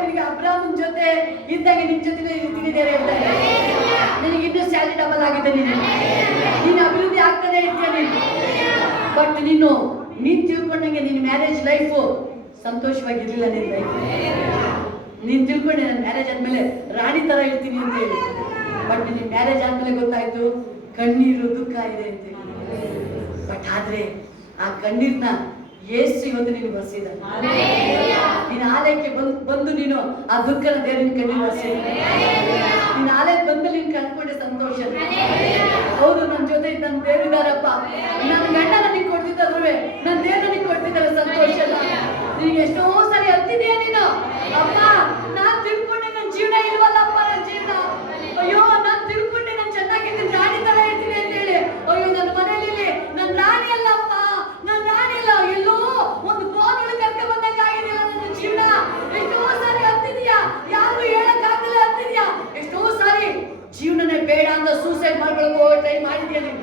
ನಿನಗೆ ಅಬ್ರಾಹ್ಮನ್ ಜೊತೆ ಇದ್ದಾಗ ನಿನ್ ಜೊತೆ ಇರ್ತೀನಿ ದೇವ್ರು ಹೇಳ್ತಾರೆ. ನಿನಗೆ ಇನ್ನೂ ಸ್ಯಾಲರಿ ಡಬಲ್ ಆಗಿದೆ, ನೀನು ಅಭಿವೃದ್ಧಿ ಆಗ್ತಾನೆ ಇರ್ತೀಯ ನೀನು. ಬಟ್ ನೀನ್ ತಿಳ್ಕೊಂಡಂಗೆ ನಿನ್ನ ಮ್ಯಾರೇಜ್ ಲೈಫು ಸಂತೋಷವಾಗಿರ್ಲಿಲ್ಲ. ನಿನ್ನ ಲೈಫ್ ನೀನ್ ತಿಳ್ಕೊಂಡೆ, ನನ್ನ ಮ್ಯಾರೇಜ್ ಆದ್ಮೇಲೆ ರಾಣಿ ತರ ಇರ್ತೀನಿ ಅಂತ ಹೇಳಿ. ಬಟ್ ನಿನ್ನ ಮ್ಯಾರೇಜ್ ಆದ್ಮೇಲೆ ಗೊತ್ತಾಯ್ತು ಕಣ್ಣೀರು ದುಃಖ ಇದೆ ಅಂತ ಹೇಳಿ. ಬಟ್ ಆದ್ರೆ ಆ ಕಣ್ಣೀರ್ನ ಯೇಸು ಇವತ್ತು ನೀನು ಬರ್ಸಿದ. ನೀನು ಆಲಯಕ್ಕೆ ಬಂದು ನೀನು ಆ ದುಃಖನ ದೇವರಿನ ಕಣ್ಣೀರು ಬರ್ಸಿದ. ನೀನು ಆಲಯಕ್ಕೆ ಬಂದಲ್ಲಿ ನೀನು ಕಂಡ್ಕೊಂಡೆ ಸಂತೋಷ. ಹೌದು, ನನ್ನ ಜೊತೆ ನನ್ನ ದೇವರಿದಾರಪ್ಪ, ನನ್ನ ಗಂಡ ನನಗೆ ಕೊಡ್ತಿದ್ರು, ನನ್ನ ದೇವ್ರು ನನಗೆ ಕೊಡ್ತಿದ್ದಾರೆ ಸಂತೋಷ. ನಿನಗೆ ಎಷ್ಟೋ ಸರಿ ಹತ್ತಿದೆಯಾ ನೀನು, ಅಪ್ಪ ನಾನ್ ತಿಳ್ಕೊಂಡೆ ನನ್ನ ಜೀವನ ಇಲ್ವಲ್ಲಪ್ಪ, ನನ್ನ ಜೀವನ ಅಯ್ಯೋ ನಾನ್ ತಿಳ್ಕೊಂಡೆ ನಾನು ಚೆನ್ನಾಗಿದ್ದೀನಿ, ರಾಣಿ ತರ ಇರ್ತೀನಿ ಅಂತ ಹೇಳಿ. ಅಯ್ಯೋ ನನ್ನ ಮನೇಲಿ ನನ್ನ ರಾಣಿ ಅಲ್ಲಪ್ಪ, ನನ್ನ ರಾಣಿ ಅಲ್ಲ, ಎಲ್ಲೋ ಒಂದು ಬೋನ್ ಒಳಗೆ ಕರ್ಕೊಂಡು ಬಂದಂಗೆ ಆಗಿದೆಯಲ್ಲ ನನ್ನ ಜೀವನ. ಎಷ್ಟೋ ಸೂಸೈಡ್ ಮಾಡ್ಕೊಳ್ಳೋ ಟ್ರೈ ಮಾಡಿದ್ಯಾ ನೀನು?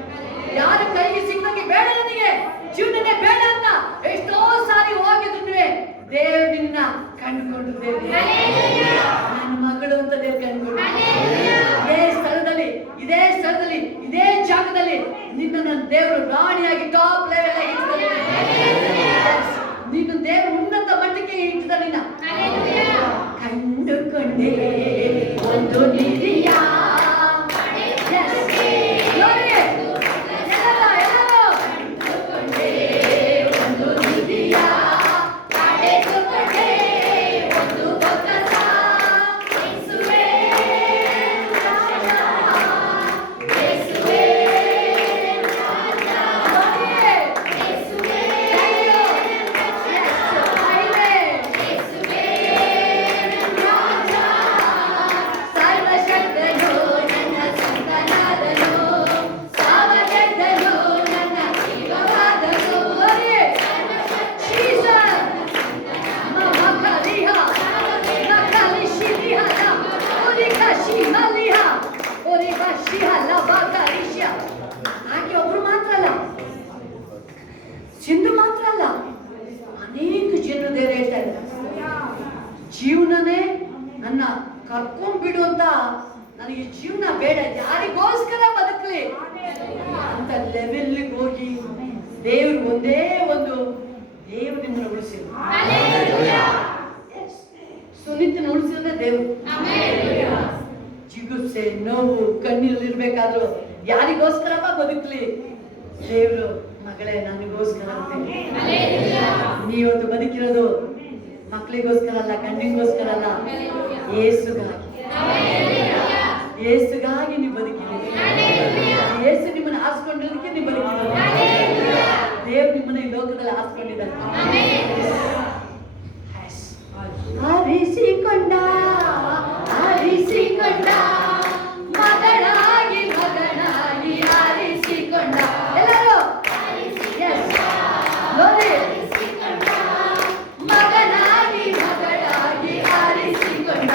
ಯಾರ ಕೈಗೆ ಸಿಕ್ಕಂಗೆ ಬೇಡ, ನನಗೆ ಜೀವನನೇ ಬೇಡ ಅಂತ ಎಷ್ಟೋ ಸಾರಿ ಹೋಗಿದ್ರೆ ದೇವ್ರು ನಿನ್ನ ಕಂಡುಕೊಂಡು ನನ್ನ ಮಗಳು ಅಂತ ದೇವ್ರು ಕಂಡುಕೊಂಡು ಇದೇ ಸ್ಥಳದಲ್ಲಿ ಇದೇ ಜಾಗದಲ್ಲಿ ನಿನ್ನ ನನ್ನ ದೇವರು ರಾಣಿಯಾಗಿ ಟಾಪ್ ಲೆವೆಲ್ ಆಗಿ ನಿನ್ನ ದೇವರು ಉನ್ನತ ಮಟ್ಟಕ್ಕೆ ಇಟ್ಟಿದ ನಿನ್ನ ಕಂಡುಕೊಂಡೇ ಒಂದು ನಿಧಿಯ ಹಾಗೆ ಒಬ್ರು ಮಾತ್ರ ಅಲ್ಲ, ಸಿಂಧು ಮಾತ್ರ ಅಲ್ಲ, ಅನೇಕ ಜನರು ದೇವರು ಹೇಳ್ತಾ ಇದ್ದಾರೆ ಜೀವನನೇ ನನ್ನ ಕರ್ಕೊಂಡ್ಬಿಡು ಅಂತ, ನನಗೆ ಜೀವನ ಬೇಡ, ಯಾರಿಗೋಸ್ಕರ ಬದುಕಲಿ ಅಂತ ಲೆವೆಲ್ಗೆ ಹೋಗಿ ದೇವ್ರು ಒಂದೇ ಒಂದು ದೇವ್ರು ನಿಮ್ಮನ್ನು ಉಳಿಸಿದ್ರು. ಸುನೀತನ ಉಳಿಸಿದ್ರೆ ದೇವ್ರು. ಜಿಗುಪ್ಸೆ ನೋವು ಕಣ್ಣೀರಲ್ಲಿರ್ಬೇಕಾದ್ರು ಯಾರಿಗೋಸ್ಕರಪ್ಪ ಬದುಕಲಿ ದೇವ್ರು ಮಗಳೇ ನನಗೋಸ್ಕರ ಅಂತ. ನೀವತ್ತು ಬದುಕಿರೋದು ಮಕ್ಕಳಿಗೋಸ್ಕರ ಅಲ್ಲ, ಗಂಡಿಗೋಸ್ಕರ ಅಲ್ಲ, ಏಸುಗಾಗಿ ನೀವು ಬದುಕಿದ್ದೀರಿ. ಏಸು ನಿಮ್ಮನ್ನು ಆರಿಸ್ಕೊಂಡಿರೋದಕ್ಕೆ ನೀವು ಬದುಕಿದ್ದೀರಿ. ದೇವ್ರು ನಿಮ್ಮನ್ನ ಈ ಲೋಕದಲ್ಲಿ ಆರಿಸ್ಕೊಂಡಿದ್ದಾರೆ. ಆರಿಸಿಕೊಂಡ ಮಗಳಾಗಿ ಆರಿಸಿಕೊಂಡ ಎಲ್ಲರೂ ಮಗನಾಗಿ ಮಗಳಾಗಿ ಆರಿಸಿಕೊಂಡ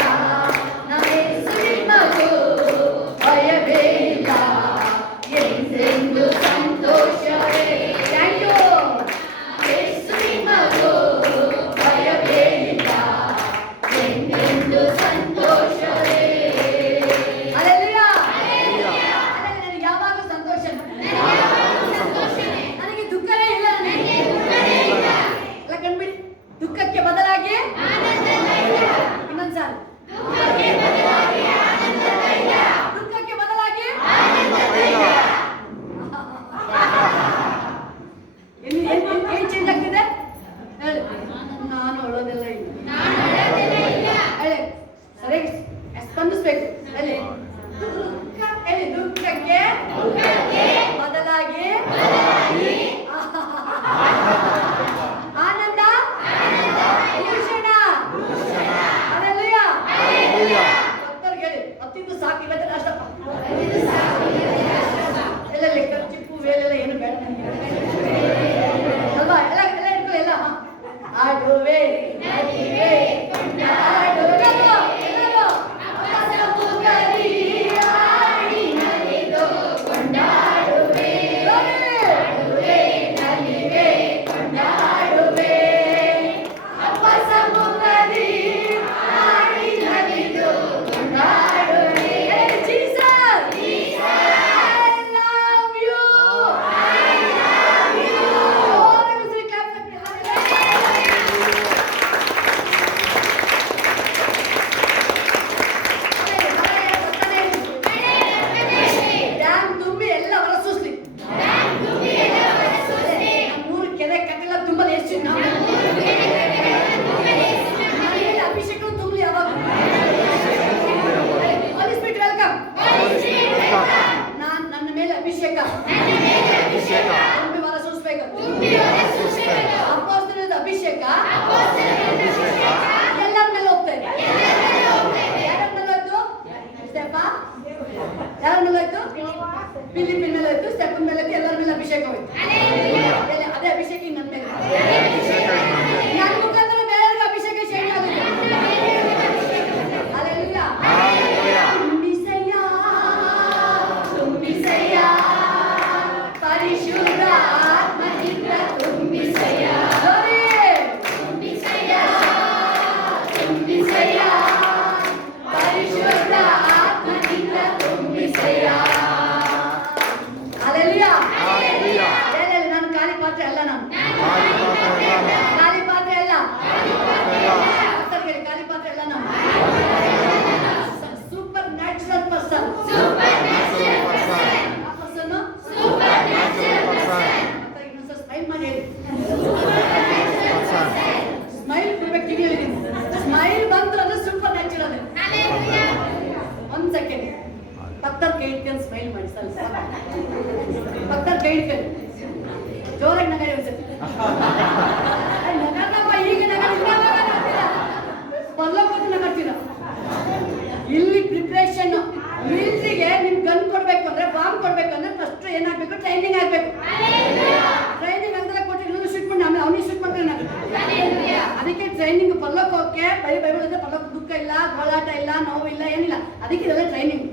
ನಮೇಸು ನಿಮಗೂ ಭಯವೇ ಇಲ್ಲ ಎಂದೆಂದು ಸಂತೋಷವೇ. Thank you. ಯೇಸು ನಿಮಗೂ ಭಯವೇ ಇಲ್ಲ ಎಂದೆಂದು ಸಂತೋಷವೇ. ಹಲ್ಲೆಲೂಯಾ. ನನಗೆ ಯಾವಾಗಲೂ ಸಂತೋಷ, ನನಗೆ ದುಃಖನೇ ಇಲ್ಲ. ಎಲ್ಲ ಕಂಡ್ಬಿಡಿ, ದುಃಖಕ್ಕೆ ಬದಲಾಗಿ ಇನ್ನೊಂದ್ಸಾರಿ ದುಃಖಕ್ಕೆ ಬದಲಾಗಿ ಏನ್ ಚೇಂಜ್ ಆಗ್ತಿದೆ ಹೇಳಿ. ನಾನು ಅಳೋದೆಲ್ಲ ಇಲ್ಲ, ಹೇಳಿ ಸರಿಯಾಗಿ ಸ್ಪಂದಿಸ್ಬೇಕು. ಹೇಳಿ ಹೇಳಿ ದುಃಖಕ್ಕೆ ಬದಲಾಗಿ ಆನಂದ ಭೂಷಣ. ಹಲ್ಲೆಲೂಯಾ. ಭಕ್ತರಿಗೆ ಹೇಳಿ ಹತ್ತಿದ್ದು ಸಾಕು, ಇವತ್ತು ಅಷ್ಟಪ್ಪ. ಎಲ್ಲ ಲೆಕ್ಕ ಚಿಪ್ಪು ವೇಲೆಲ್ಲ ಏನು ಬೇಡ ನನಗೆ ಅಲ್ವಾ? ಎಲ್ಲ ಎಲ್ಲ ಇಟ್ಕೊ ಎಲ್ಲ. ಆಡುವೆ ನಲಿವೆ ಕೊಂಡಾಡುವೆ ಎಲ್ಲರೂ ಅಪಸಮುಖರಿ ಆಡಿ ನಲಿದು ಕೊಂಡಾಡುವೆ. ಆಡುವೆ ನಲಿವೆ ಕೊಂಡಾಡುವೆ ಅಪಸಮುಖರಿ ಆಡಿ ನಲಿದು ಕೊಂಡಾಡುವೆ. Jesus, I love you. I love you. All of us clap for him. Dam ತುಂಬಿ ಎಲ್ಲ ಹೊರಸೂಸ್ಲಿ. ಮೂರು ಕೆರೆ ಕಟ್ಟೆಲ್ಲ ತುಂಬಲು ಎಷ್ಟು ಅಭಿಷೇಕ ತುಂಬಲಿ ಯಾವಾಗ. ವೆಲ್ಕಮ್. ನಾನು ನನ್ನ ಮೇಲೆ ಅಭಿಷೇಕ ತುಂಬಿ ಹೊರಸೂಸ್ಬೇಕು. ಅಪೊಸ್ತಲದ ಅಭಿಷೇಕ ಎಲ್ಲರ ಮೇಲೆ ಹೋಗ್ತಾ ಇದೆ. ಯಾರ ಮೇಲೆ ಹೋಯ್ತು? ಸ್ಟೆಫ. ಯಾರ ಮೇಲೆ ಹೋಯ್ತು? ಫಿಲಿಪಿನ ಮೇಲೆ ಹೋಯ್ತು, ಸ್ಟೆಫನ್ ಮೇಲೆ ಹೋಯ್ತು, ಎಲ್ಲರ ಮೇಲೆ ಅಭಿಷೇಕ ಹೋಯ್ತು. ಅದೇ ಅಭಿಷೇಕ ನನ್ನ ಮೇಲೆ. ನನ್ನ ಮುಖಾಂತರ ಬೇರೆಯವ್ರಿಗೆ ಅಭಿಷೇಕ ಚೇಂಜ್ ಆಗುತ್ತೆ. ಹಲ್ಲೆಲೂಯಾ. ತುಂಬಿಸಯ್ಯ ಕೈ ಇಟ್ಕೊಂಡು ಸ್ಮೈಲ್ ಮಾಡಿ ಸ್ವಲ್ಪ ಪಕ್ಕದ ಕೈ ಇಟ್ಕೊಂಡು ಜೋರಾಗಿ ನಗರಿ ಒಂದ್ಸತಿ ನಗರಪ್ಪ ಈಗ ಪಲ್ಲೋಪತಿ ನಗರ್ತೀರ ಇಲ್ಲಿ ಪ್ರಿಪ್ರೇಷನ್ ಮಿಲಿಟರಿಗೆ ನಿಮ್ ಗನ್ ಕೊಡ್ಬೇಕು ಅಂದ್ರೆ ಬಾಂಬ್ ಕೊಡ್ಬೇಕು ಅಂದ್ರೆ ಫಸ್ಟ್ ಏನಾಗ್ಬೇಕು ಟ್ರೈನಿಂಗ್ ಆಗ್ಬೇಕು ಟ್ರೈನಿಂಗ್ ಅಂದ್ರೆ ಕೊಟ್ಟು ಇನ್ನೊಂದು ಶೂಟ್ ಮಾಡಿ ಆಮೇಲೆ ಅವನಿಗೆ ಶೂಟ್ ಮಾಡ್ತಾರೆ ಅದಕ್ಕೆ ಟ್ರೈನಿಂಗ್ ಪಲ್ಲೋಕ್ ಹೋಗಕ್ಕೆ ಬೈಬಲ್ ಅಂದ್ರೆ ಪಲ್ಲೋಕ್ ದುಃಖ ಇಲ್ಲ ಗೋಳಾಟ ಇಲ್ಲ ನೋವಿಲ್ಲ ಏನಿಲ್ಲ ಅದಕ್ಕೆ ಇದೆಲ್ಲ ಟ್ರೈನಿಂಗ್